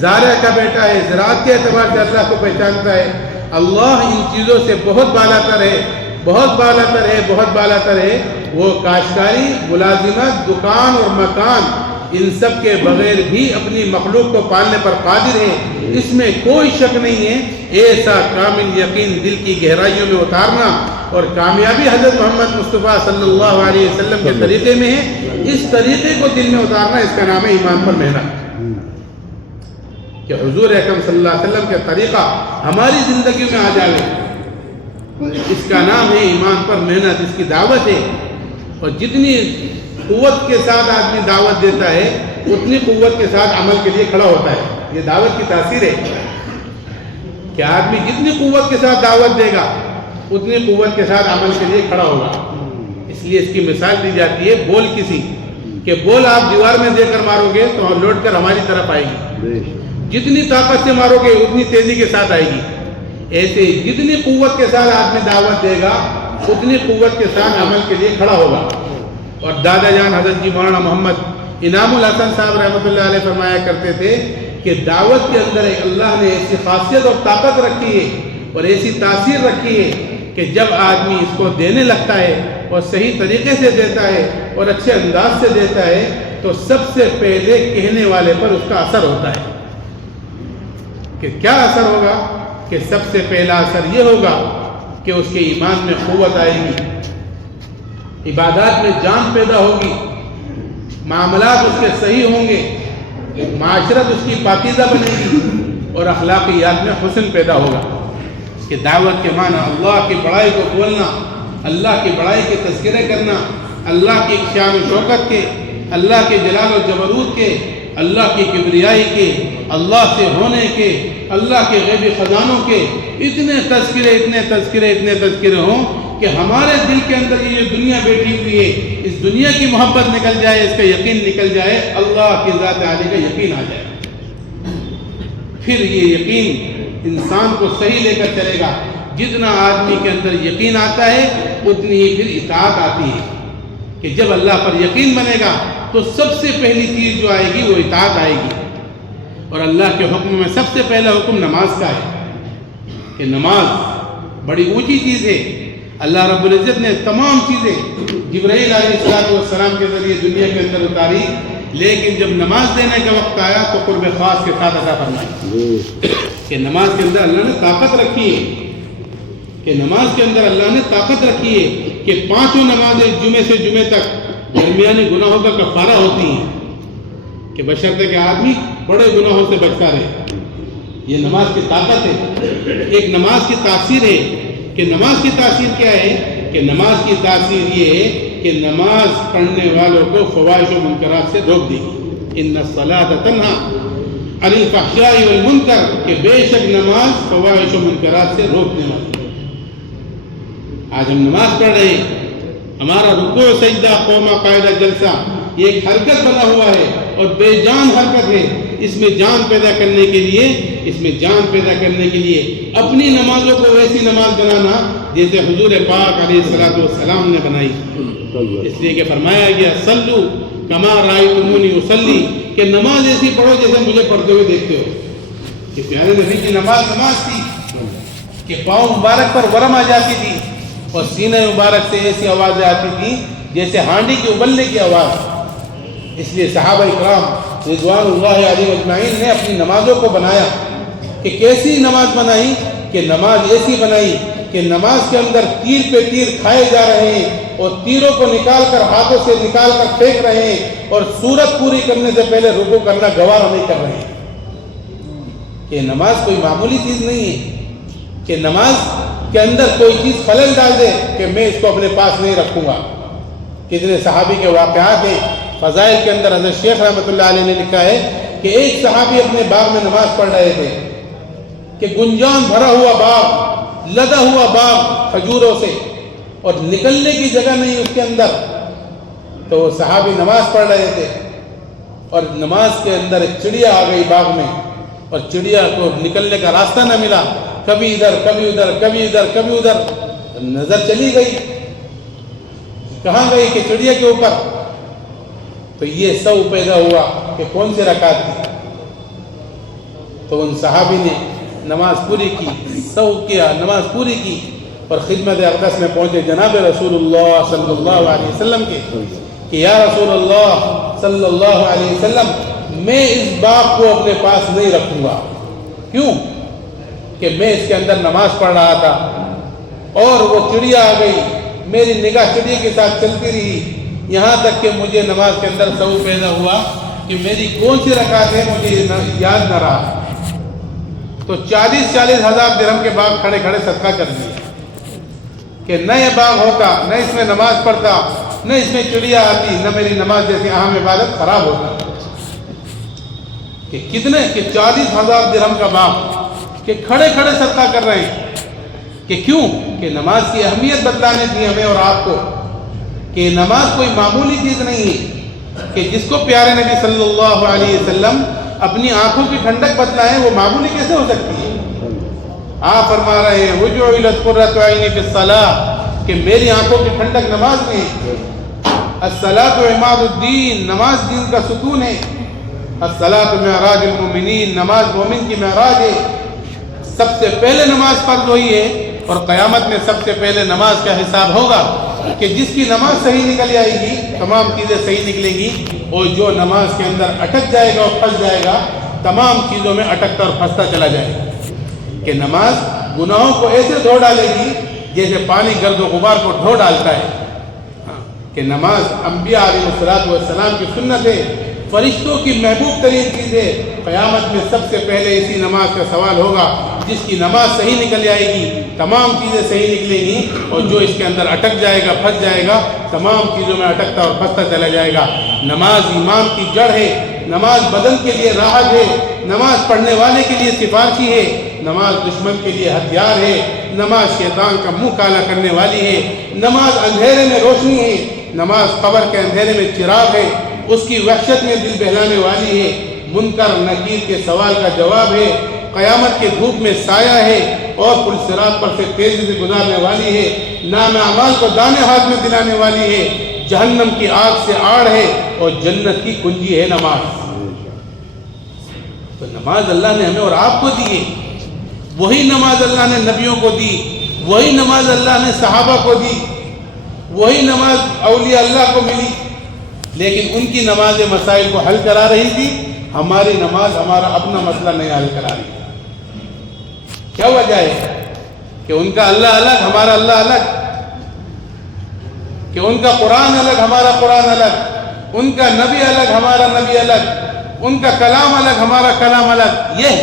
زارع کا بیٹا ہے زراعت کے اعتبار سے اللہ کو پہچانتا ہے۔ اللہ ان چیزوں سے بہت بالا تر ہے، بہت بالا تر ہے، بہت بالا تر ہے۔ وہ کاشتکاری، ملازمت، دکان اور مکان، ان سب کے بغیر بھی اپنی مخلوق کو پالنے پر قادر ہے، اس میں کوئی شک نہیں ہے۔ ایسا کامل یقین دل کی گہرائیوں میں اتارنا، اور کامیابی حضرت محمد مصطفیٰ صلی اللہ علیہ وسلم کے طریقے میں ہے، اس طریقے کو دل میں اتارنا، اس کا نام ہے ایمان پر محنت۔ کہ حضور اکرم صلی اللہ علیہ وسلم کا طریقہ ہماری زندگی میں آ جائے، اس کا نام ہے ایمان پر محنت، اس کی دعوت ہے۔ اور جتنی قوت کے ساتھ آدمی دعوت دیتا ہے اتنی قوت کے ساتھ عمل کے لیے کھڑا ہوتا ہے۔ یہ دعوت کی تاثیر ہے کہ آدمی جتنی قوت کے ساتھ دعوت دے گا اتنی قوت کے ساتھ عمل کے لیے کھڑا ہوگا۔ اس لیے اس کی مثال دی جاتی ہے بول کسی کہ بول آپ دیوار میں دے کر مارو گے تو لوٹ کر ہماری طرف آئے گی، جتنی طاقت سے مارو گے اتنی تیزی کے ساتھ آئے گی۔ ایسے جتنی قوت کے ساتھ آدمی دعوت دے گا اتنی قوت کے ساتھ عمل کے لیے کھڑا ہوگا۔ اور دادا جان حضرت جی مولانا محمد انعام الحسن صاحب رحمۃ اللہ علیہ فرمایا کرتے تھے کہ دعوت کے اندر اللہ نے ایسی خاصیت اور طاقت رکھی ہے اور ایسی تاثیر رکھی ہے کہ جب آدمی اس کو دینے لگتا ہے اور صحیح طریقے سے دیتا ہے اور اچھے انداز سے دیتا ہے تو سب سے پہلے کہنے والے پر اس کا اثر ہوتا ہے۔ کہ کیا اثر ہوگا؟ کہ سب سے پہلا اثر یہ ہوگا کہ اس کے ایمان میں قوت آئے گی، عبادات میں جان پیدا ہوگی، معاملات اس کے صحیح ہوں گے، معاشرت اس کی پاکیزہ بنے گی، اور اخلاقیات میں حسن پیدا ہوگا۔ کہ دعوت کے معنی اللہ کی بڑائی کو بولنا، اللہ کی بڑائی کے تذکرے کرنا، اللہ کی شان و شوکت کے، اللہ کے جلال و جبروت کے، اللہ کی کبریائی کے، اللہ سے ہونے کے، اللہ کے غیبی خزانوں کے اتنے تذکرے ہوں کہ ہمارے دل کے اندر یہ دنیا بیٹھی ہوئی ہے، اس دنیا کی محبت نکل جائے، اس کا یقین نکل جائے، اللہ کی ذات عالی کا یقین آ جائے۔ پھر یہ یقین انسان کو صحیح لے کر چلے گا۔ جتنا آدمی کے اندر یقین آتا ہے اتنی ہی پھر اطاعت آتی ہے، کہ جب اللہ پر یقین بنے گا تو سب سے پہلی چیز جو آئے گی وہ اطاعت آئے گی۔ اور اللہ کے حکم میں سب سے پہلا حکم نماز کا ہے کہ نماز بڑی اونچی چیز ہے۔ اللہ رب العزت نے تمام چیزیں جبرائیل علیہ السلام کے ذریعے دنیا کے اندر اتاری، لیکن جب نماز دینے کا وقت آیا تو قرب خاص کے ساتھ عطا فرمائی کہ نماز کے اندر اللہ نے طاقت رکھی ہے، کہ نماز کے اندر اللہ نے طاقت رکھی ہے کہ 5 نمازیں جمعے سے جمعے تک درمیانی گناہوں کا کفارہ ہوتی ہیں، کہ بشرطے کہ آدمی بڑے گناہوں سے بچتا رہے۔ یہ نماز کی طاقت ہے۔ ایک نماز کی تاثیر ہے کہ نماز کی تاثیر کیا ہے؟ کہ نماز کی تاثیر یہ ہے کہ نماز پڑھنے والوں کو فواحش و منکرات سے روک دے گی۔ ان الصلاۃ تنہی عن الفحشاء والمنکر، کہ بے شک نماز فواحش و منکرات سے روکنے والی ہے۔ آج ہم نماز پڑھ رہے ہیں، ہمارا رکوع سجدہ قومہ قاعدہ جلسہ یہ ایک حرکت بنا ہوا ہے اور بے جان حرکت ہے۔ اس میں جان پیدا کرنے کے لیے اپنی نمازوں کو ویسی نماز بنانا جیسے حضور پاک علیہ السلام نے بنائی، اس لیے کہ فرمایا گیا صلو کما رأیتمونی اصلی، کہ نماز ایسی پڑھو جیسے مجھے پڑھتے ہوئے دیکھتے ہو۔ کہ پیارے نبی کی نماز تھی کہ پاؤں مبارک پر ورم آ جاتی تھی اور سینہ مبارک سے ایسی آوازیں آتی تھی جیسے ہانڈی کے ابلنے کی آواز۔ اس لیے صحابہ اکرام رضوان اللہ علیہ اجمعین نے اپنی نمازوں کو بنایا کہ کیسی نماز بنائی، کہ نماز ایسی بنائی کہ نماز کے اندر تیر پہ تیر کھائے جا رہے ہیں اور تیروں کو نکال کر ہاتھوں سے نکال کر پھینک رہے ہیں اور سورت پوری کرنے سے پہلے رکوع کرنا گوارا نہیں کر رہے ہیں۔ کہ نماز کوئی معمولی چیز نہیں ہے کہ نماز کے اندر کوئی چیز خلل ڈال دے کہ میں اس کو اپنے پاس نہیں رکھوں گا۔ کتنے صحابی کے واقعات ہیں فضائل کے اندر، حضرت شیخ رحمۃ اللہ علیہ نے لکھا ہے کہ ایک صحابی اپنے باغ میں نماز پڑھ رہے تھے کہ گنجان بھرا ہوا باغ، لدا ہوا باغ کھجوروں سے، اور نکلنے کی جگہ نہیں اس کے اندر، تو وہ صحابی نماز پڑھ رہے تھے اور نماز کے اندر ایک چڑیا آ گئی باغ میں، اور چڑیا کو نکلنے کا راستہ نہ ملا، کبھی ادھر کبھی ادھر کبھی ادھر کبھی ادھر، نظر چلی گئی کہاں گئی کہ چڑیا کے اوپر، تو یہ سو پیدا ہوا کہ کون سی رکعت تھی، تو ان صحابی نے نماز پوری کی، سو کیا، نماز پوری کی اور خدمت اقدس میں پہنچے جناب رسول اللہ صلی اللہ علیہ وسلم کے کہ یا رسول اللہ صلی اللہ علیہ وسلم، میں اس باغ کو اپنے پاس نہیں رکھوں گا۔ کیوں؟ کہ میں اس کے اندر نماز پڑھ رہا تھا اور وہ چڑیا آ گئی، میری نگاہ چڑیا کے ساتھ چلتی رہی، یہاں تک کہ مجھے نماز کے اندر شعور پیدا ہوا کہ میری کون سی رکعت ہے مجھے یاد نہ رہا، تو 40,000 درہم کے باغ کھڑے کھڑے صدقہ کر دیے کہ نہ یہ باغ ہوتا، نہ اس میں نماز پڑھتا، نہ اس میں چڑیا آتی، نہ میری نماز جیسی اہم عبادت خراب ہوتا۔ کہ کتنے کہ 40,000 درہم کا باغ کہ کھڑے کھڑے صدقہ کر رہے ہیں، کہ کیوں؟ کہ نماز کی اہمیت بتلانے تھی ہمیں اور آپ کو کہ نماز کوئی معمولی چیز نہیں ہے، کہ جس کو پیارے نبی صلی اللہ علیہ وسلم اپنی آنکھوں کی ٹھنڈک بتلائیں وہ معمولی کیسے ہو سکتی ہے؟ آپ فرما رہے ہیں وجعلت قرۃ عینی فی الصلاۃ، کہ میری آنکھوں کی ٹھنڈک نماز میں ہے۔ الصلاۃ عماد الدین، نماز دین کا ستون ہے۔ الصلاۃ معراج المومنین، نماز مومن کی معراج ہے۔ سب سے پہلے نماز فرض ہوئی ہے اور قیامت میں سب سے پہلے نماز کا حساب ہوگا کہ جس کی نماز صحیح نکل آئے گی تمام چیزیں صحیح نکلیں گی، اور جو نماز کے اندر اٹک جائے گا اور پھنس جائے گا تمام چیزوں میں اٹکتا اور پھنستا چلا جائے گا۔ کہ نماز گناہوں کو ایسے دھو ڈالے گی جیسے پانی گرد و غبار کو دھو ڈالتا ہے۔ کہ نماز انبیاء علیہ السلام کی سنت ہے، فرشتوں کی محبوب ترین چیز ہے۔ قیامت میں سب سے پہلے اسی نماز کا سوال ہوگا، جس کی نماز صحیح نکل جائے گی تمام چیزیں صحیح نکلیں گی، اور جو اس کے اندر اٹک جائے گا پھنس جائے گا تمام چیزوں میں اٹکتا اور پھنستا چلا جائے گا۔ نماز ایمان کی جڑ ہے، نماز بدن کے لیے راحت ہے، نماز پڑھنے والے کے لیے سفارشی ہے، نماز دشمن کے لیے ہتھیار ہے، نماز شیطان کا منہ کالا کرنے والی ہے، نماز اندھیرے میں روشنی ہے، نماز قبر کے اندھیرے میں چراغ ہے، اس کی وحشت میں دل بہلانے والی ہے، منکر نکیر کے سوال کا جواب ہے، قیامت کے دھوپ میں سایہ ہے، اور پل صراط پر سے تیزی سے گزارنے والی ہے، نام اعمال کو دانے ہاتھ میں دلانے والی ہے، جہنم کی آگ سے آڑ ہے، اور جنت کی کنجی ہے نماز۔ تو نماز اللہ نے ہمیں اور آپ کو دی ہے، وہی نماز اللہ نے نبیوں کو دی، وہی نماز اللہ نے صحابہ کو دی، وہی نماز اولیاء اللہ کو ملی، لیکن ان کی نماز مسائل کو حل کرا رہی تھی، ہماری نماز ہمارا اپنا مسئلہ نہیں حل کرا رہی۔ کیا وجہ ہے؟ کہ ان کا اللہ الگ ہمارا اللہ الگ، کہ ان کا قرآن الگ ہمارا قرآن الگ، ان کا نبی الگ ہمارا نبی الگ، ان کا کلام الگ ہمارا کلام الگ۔ یہ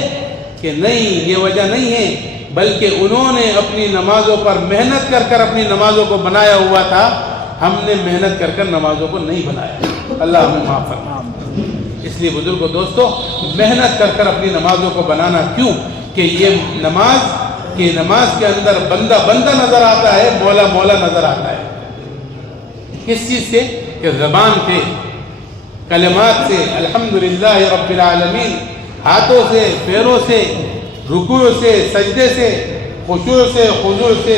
کہ نہیں، یہ وجہ نہیں ہے، بلکہ انہوں نے اپنی نمازوں پر محنت کر کر اپنی نمازوں کو بنایا ہوا تھا، ہم نے محنت کر کر نمازوں کو نہیں بنایا۔ اللہ ہمیں معاف فرمائے۔ اس لیے بزرگوں دوستو، محنت کر کر اپنی نمازوں کو بنانا، کیوں کہ یہ نماز کے اندر بندہ بندہ نظر آتا ہے، مولا مولا نظر آتا ہے۔ کس چیز سے؟ کہ زبان سے، کلمات سے، الحمدللہ رب العالمین، ہاتھوں سے، پیروں سے، رکوع سے، سجدے سے، خشوع سے، خضوع سے،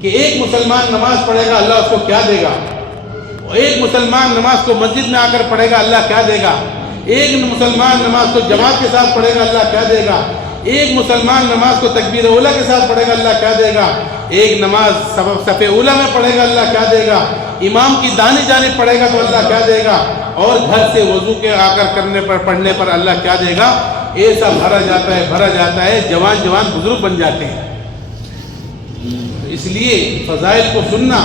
کہ ایک مسلمان نماز پڑھے گا اللہ اس کو کیا دے گا، ایک مسلمان نماز کو مسجد میں آ کر پڑھے گا اللہ کیا دے گا، ایک مسلمان نماز کو جماعت کے ساتھ پڑھے گا اللہ کیا دے گا، ایک مسلمان نماز کو تکبیر اولیٰ کے ساتھ پڑھے گا اللہ کیا دے گا، ایک نماز صف اولیٰ میں پڑھے گا اللہ کیا دے گا، امام کی دائیں جانب پڑھے گا تو اللہ کیا دے گا، اور گھر سے وضو کے آ کر پڑھنے پر اللہ کیا دے گا۔ ایسا بھرا جاتا ہے، جوان بزرگ بن جاتے ہیں۔ اس لیے فضائل کو سننا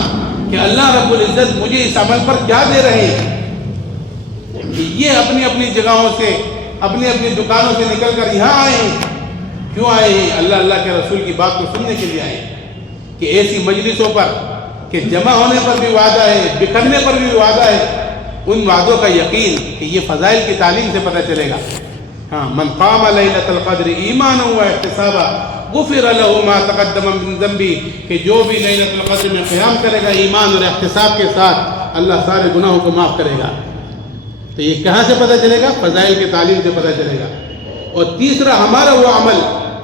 کہ اللہ رب العزت مجھے اس عمل پر کیا دے رہے ہیں، کہ یہ اپنی اپنی جگہوں سے اپنی اپنی دکانوں سے نکل کر یہاں آئے ہیں، کیوں آئے ہیں؟ اللہ کے رسول کی بات کو سننے کے لیے آئے ہیں، کہ ایسی مجلسوں پر کہ جمع ہونے پر بھی وعدہ ہے، بکھرنے پر بھی وعدہ ہے، ان وعدوں کا یقین کہ یہ فضائل کی تعلیم سے پتہ چلے گا۔ ہاں، من قام لیلۃ القدر ایمانا و احتسابا غفر له ما تقدم من ذنبی، کہ جو بھی لیلۃ القدر میں قیام کرے گا ایمان اور احتساب کے ساتھ اللہ سارے گناہوں کو معاف کرے گا۔ تو یہ کہاں سے پتہ چلے گا؟ فضائل کی تعلیم سے پتہ چلے گا۔ اور تیسرا، ہمارا وہ عمل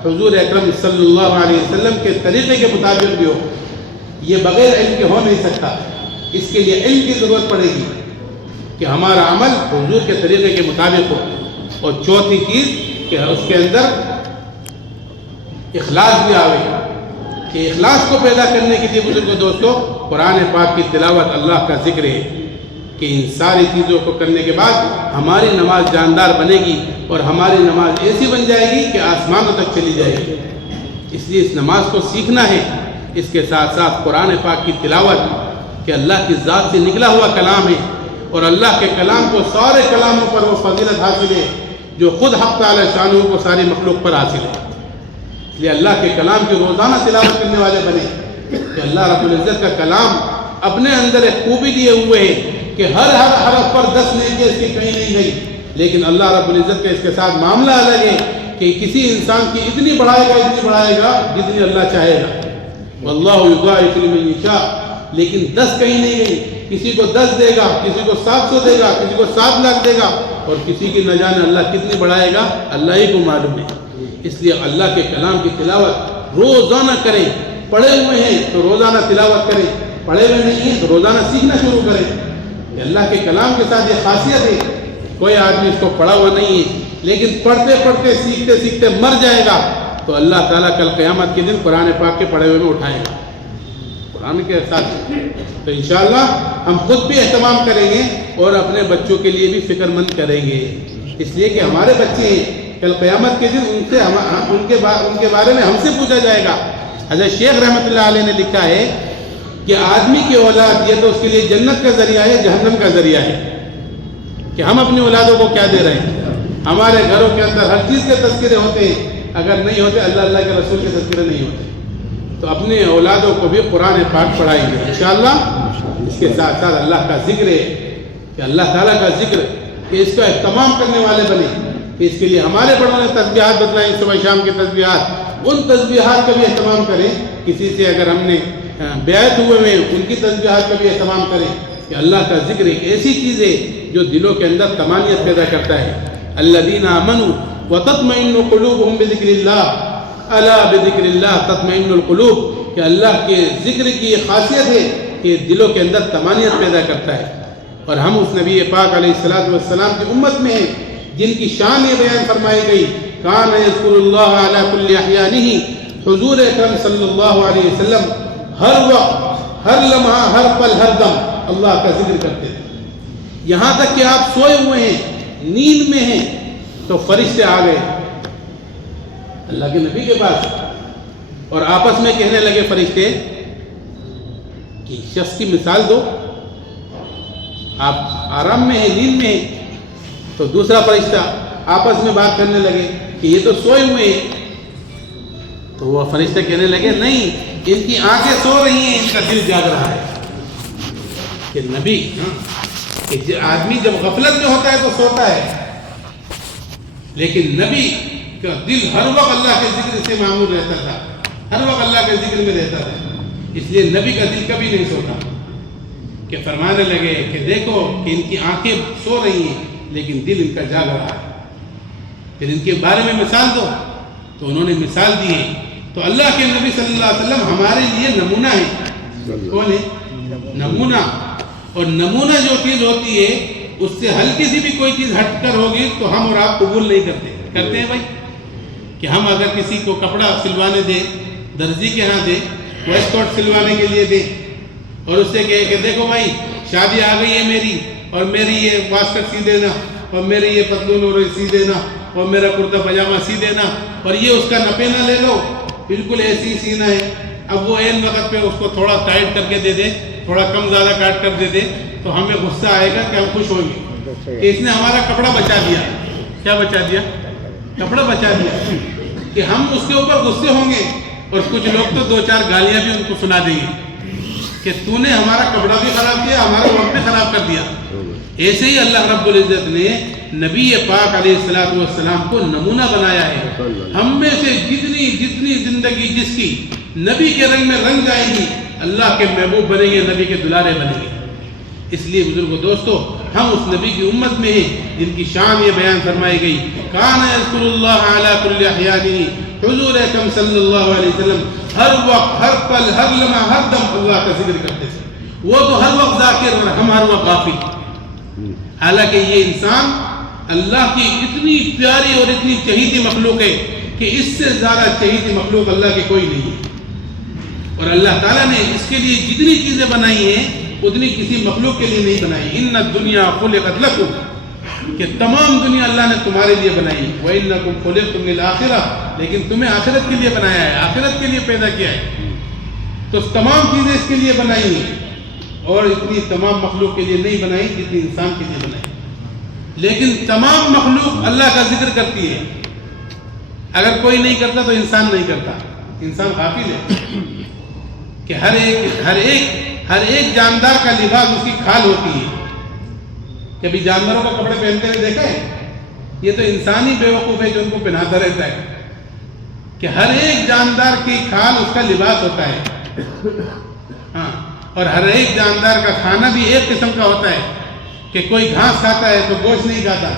حضور اکرم صلی اللہ علیہ وسلم کے طریقے کے مطابق بھی ہو، یہ بغیر علم کے ہو نہیں سکتا، اس کے لیے علم کی ضرورت پڑے گی کہ ہمارا عمل حضور کے طریقے کے مطابق ہو۔ اور چوتھی چیز کہ اس کے اندر اخلاص بھی آوے، کہ اخلاص کو پیدا کرنے کے لیے بزرگوں دوستوں قرآن پاک کی تلاوت، اللہ کا ذکر ہے، کہ ان ساری چیزوں کو کرنے کے بعد ہماری نماز جاندار بنے گی اور ہماری نماز ایسی بن جائے گی کہ آسمانوں تک چلی جائے گی۔ اس لیے اس نماز کو سیکھنا ہے، اس کے ساتھ ساتھ قرآن پاک کی تلاوت کہ اللہ کی ذات سے نکلا ہوا کلام ہے، اور اللہ کے کلام کو سارے کلاموں پر وہ فضیلت حاصل ہے جو خود حق تعالی شانہ کو ساری مخلوق پر حاصل ہے۔ اس لیے اللہ کے کلام کی روزانہ تلاوت کرنے والے بنے، کہ اللہ رب العزت کا کلام اپنے اندر ایک خوبی دیے ہوئے ہے کہ ہر حرف پر 10 نیکی اس کی کہیں نہیں گئی، لیکن اللہ رب العزت کا اس کے ساتھ معاملہ الگ ہے کہ کسی انسان کی اتنی بڑھائے گا جتنی اللہ چاہے گا، واللہ یضاعف لمن یشاء، لیکن 10 کہیں نہیں گئی، کسی کو 10 دے گا، کسی کو 700 دے گا، کسی کو 7 لاکھ دے گا، اور کسی کی نہ جانے اللہ کتنی بڑھائے گا اللہ ہی کو معلوم ہے۔ اس لیے اللہ کے کلام کی تلاوت روزانہ کریں، پڑھے ہوئے ہیں تو روزانہ تلاوت کریں، پڑھے ہوئے نہیں ہیں تو روزانہ سیکھنا شروع کریں۔ کہ اللہ کے کلام کے ساتھ یہ خاصیت ہے، کوئی آدمی اس کو پڑھا ہوا نہیں ہے لیکن پڑھتے پڑھتے سیکھتے سیکھتے مر جائے گا تو اللہ تعالیٰ کل قیامت کے دن قرآن پاک کے پڑھے ہوئے میں اٹھائے گا قرآن کے ساتھ۔ تو انشاءاللہ ہم خود بھی اہتمام کریں گے اور اپنے بچوں کے لیے بھی فکر مند کریں گے، اس لیے کہ ہمارے بچے ہیں، کل قیامت کے دن ان کے بارے میں ہم سے پوچھا جائے گا۔ حضرت شیخ رحمۃ اللہ علیہ نے لکھا ہے کہ آدمی کی اولاد یہ تو اس کے لیے جنت کا ذریعہ ہے، جہنم کا ذریعہ ہے، کہ ہم اپنی اولادوں کو کیا دے رہے ہیں۔ ہمارے گھروں کے اندر ہر چیز کے تذکرے ہوتے ہیں، اگر نہیں ہوتے اللہ کے رسول کے تذکرے نہیں ہوتے، تو اپنے اولادوں کو بھی قرآن پاک پڑھائیں گے انشاءاللہ۔ اس کے ساتھ ساتھ اللہ کا ذکر ہے کہ اللہ تعالیٰ کا ذکر کہ اس کا اہتمام کرنے والے بنے، کہ اس کے لیے ہمارے بڑوں نے تسبیحات بتلائیں، صبح شام کی تسبیحات، ان تسبیحات کا بھی اہتمام کریں۔ کسی سے اگر ہم نے بیعت ہوئے میں ان کی تسبیحات کا بھی اہتمام کریں، کہ اللہ کا ذکر ایک ایسی چیز ہے جو دلوں کے اندر طمانینت پیدا کرتا ہے۔ الذین آمنوا وتطمئن قلوبهم بذکر اللہ الا بذکر اللہ تطمئن القلوب، کہ اللہ کے ذکر کی یہ خاصیت ہے کہ دلوں کے اندر طمانینت پیدا کرتا ہے۔ اور ہم اس نبی پاک علیہ السلام کی امت میں ہیں جن کی شان یہ بیان فرمائی گئی، کان یذکر اللہ علی کل احیانہ، حضور اکرم صلی اللہ علیہ وسلم ہر وقت، ہر لمحہ، ہر پل، ہر دم اللہ کا ذکر کرتے تھے، یہاں تک کہ آپ سوئے ہوئے ہیں، نیند میں ہیں تو فرشتے آ گئے اللہ کے نبی کے پاس اور آپس میں کہنے لگے فرشتے کہ شخص کی مثال دو، آپ آرام میں ہیں، نیند میں ہیں، تو دوسرا فرشتہ آپس میں بات کرنے لگے کہ یہ تو سوئے ہوئے ہیں، تو وہ فرشتے کہنے لگے نہیں، ان کی آنکھیں سو رہی ہیں، ان کا دل جاگ رہا ہے۔ کہ نبی کہ آدمی جب غفلت میں ہوتا ہے تو سوتا ہے، لیکن نبی کا دل ہر وقت اللہ کے ذکر سے معمور رہتا تھا، ہر وقت اللہ کے ذکر میں رہتا تھا، اس لیے نبی کا دل کبھی نہیں سوتا۔ کہ فرمانے لگے کہ دیکھو کہ ان کی آنکھیں سو رہی ہیں لیکن دل ان کا جاگ رہا ہے، پھر ان کے بارے میں مثال دو۔ تو انہوں نے مثال دی ہے. تو اللہ کے نبی صلی اللہ علیہ وسلم ہمارے لیے نمونہ ہے. کون ہے؟ نمونہ. اور نمونہ جو چیز ہوتی ہے اس سے ہلکی سی بھی کوئی چیز ہٹ کر ہوگی تو ہم اور آپ قبول نہیں کرتے ہیں بھائی. کہ ہم اگر کسی کو کپڑا سلوانے دیں، درزی کے ہاں دیں، ویسٹ کوٹ سلوانے کے لیے دیں، اور اس سے کہے کہ دیکھو بھائی شادی آ گئی ہے میری، اور میری یہ واسکٹ سی دینا، اور میری یہ پتلون اور سی دینا، اور میرا کرتا پاجامہ سی دینا، اور یہ اس کا نپے نہ لے لو، بالکل ایسی سینا ہے. اب وہ عین وقت پہ اس کو تھوڑا ٹائٹ کر کے دے دے، تھوڑا کم زیادہ کاٹ کر دے دے، تو ہمیں غصہ آئے گا کہ ہم خوش ہوں گے کہ اس نے ہمارا کپڑا بچا دیا. کیا بچا دیا؟ کپڑا بچا دیا. کہ ہم اس کے اوپر غصے ہوں گے، اور کچھ لوگ تو 2-4 گالیاں بھی ان کو سنا دیں گے کہ تو نے ہمارا کپڑا بھی خراب کیا، ہمارا وقت بھی خراب کر دیا. ایسے ہی اللہ رب العزت نے نبی پاک علیہ السلام کو نمونہ بنایا ہے. ہم میں سے جتنی زندگی جس کی نبی کے رنگ میں رنگ جائے گی، اللہ کے محبوب بنیں گے، نبی کے دلارے بنیں گے. اس لیے بزرگو دوستو، ہم اس نبی کی امت میں ہیں جن کی شان یہ بیان فرمائی گئی. کان یذکر اللہ علی کل احیانہ، حضور اکرم صلی اللہ علیہ وسلم ہر وقت، ہر پل، ہر لمحہ، ہر دم اللہ کا ذکر کرتے تھے. وہ تو ہر وقت ذاکر اور ہم ہر وقت غافل. حالانکہ یہ انسان اللہ کی اتنی پیاری اور اتنی چہیتی مخلوق ہے کہ اس سے زیادہ چہیتی مخلوق اللہ کی کوئی نہیں ہے. اور اللہ تعالیٰ نے اس کے لیے جتنی چیزیں بنائی ہیں اتنی کسی مخلوق کے لیے نہیں بنائی. ان الدنیا خلقت لکم، کہ تمام دنیا اللہ نے تمہارے لیے بنائی. وَإِنَّكُمْ خُلِقْتُمْ لِلْآخِرَةِ، لیکن تمہیں آخرت کے لیے بنایا ہے، آخرت کے لیے پیدا کیا ہے. تو تمام چیزیں اس کے لیے بنائی ہیں، اور اتنی تمام مخلوق کے لیے نہیں بنائی جتنی انسان کے لیے بنائی. لیکن تمام مخلوق اللہ کا ذکر کرتی ہے. اگر کوئی نہیں کرتا تو انسان نہیں کرتا. انسان غافل ہے کہ ہر ایک جاندار کا لباس اس کی کھال ہوتی ہے. کبھی جانوروں کا کپڑے پہنتے ہوئے دیکھا ہے؟ یہ تو انسان ہی بیوقوف ہے جو ان کو پہناتا رہتا ہے. کہ ہر ایک جاندار کی کھال اس کا لباس ہوتا ہے. ہاں، اور ہر ایک جاندار کا کھانا بھی ایک قسم کا ہوتا ہے. کہ کوئی گھاس کھاتا ہے تو گوشت نہیں کھاتا،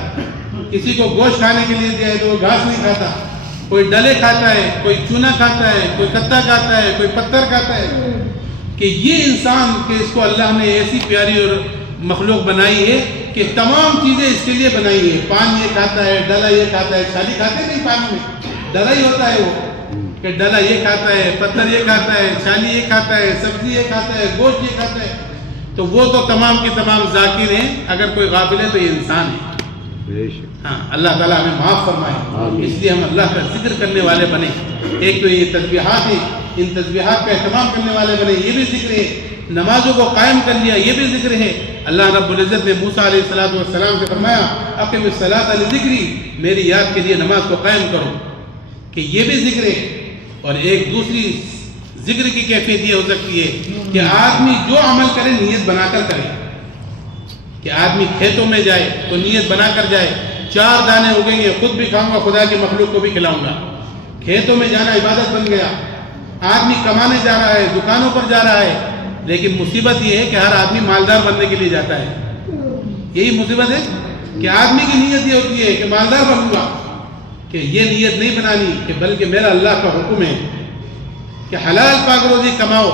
کسی کو گوشت کھانے کے لیے دیا ہے تو وہ گھاس نہیں کھاتا. کوئی ڈلے کھاتا ہے، کوئی چونا کھاتا ہے، کوئی کتا کھاتا ہے، کوئی پتھر کھاتا ہے. کہ یہ انسان کہ اس کو اللہ نے ایسی پیاری اور مخلوق بنائی ہے کہ تمام چیزیں اس کے لیے بنائی ہے. پان یہ کھاتا ہے، ڈلا یہ کھاتا ہے. چھالی کھاتے نہیں پانی میں، ڈلا ہی ہوتا ہے وہ. کہ ڈلا یہ کھاتا ہے، پتھر یہ کھاتا ہے، چھالی یہ کھاتا ہے، سبزی یہ کھاتا ہے، گوشت یہ کھاتا ہے. تو وہ تو تمام کے تمام ذاکر ہیں. اگر کوئی غافل ہے تو یہ انسان ہے. ہاں، اللہ تعالیٰ ہمیں معاف فرمائے. اس لیے ہم اللہ کا ذکر کرنے والے بنے. ایک تو یہ تسبیحات ہیں، ان تسبیحات کا اہتمام کرنے والے بنے، یہ بھی ذکر ہے. نمازوں کو قائم کر لیا، یہ بھی ذکر ہے. اللہ رب العزت نے موسیٰ علیہ السلام سے فرمایا اقم الصلاۃ لذکری، میری یاد کے لیے نماز کو قائم کرو. کہ یہ بھی ذکر ہے. اور ایک دوسری ذکر کی کیفیت یہ ہو سکتی ہے کہ آدمی جو عمل کرے نیت بنا کر کرے. کہ آدمی کھیتوں میں جائے تو نیت بنا کر جائے. 4 دانے اگیں گے، خود بھی کھاؤں گا، خدا کی مخلوق کو بھی کھلاؤں گا. کھیتوں میں جانا عبادت بن گیا. آدمی کمانے جا رہا ہے، دکانوں پر جا رہا ہے. لیکن مصیبت یہ ہے کہ ہر آدمی مالدار بننے کے لیے جاتا ہے. یہی مصیبت ہے کہ آدمی کی نیت یہ ہوتی ہے کہ مالدار بنوں گا. کہ یہ نیت نہیں بنانی کہ بلکہ میرا اللہ کا حکم ہے کہ حلال پاک روزی کماؤ،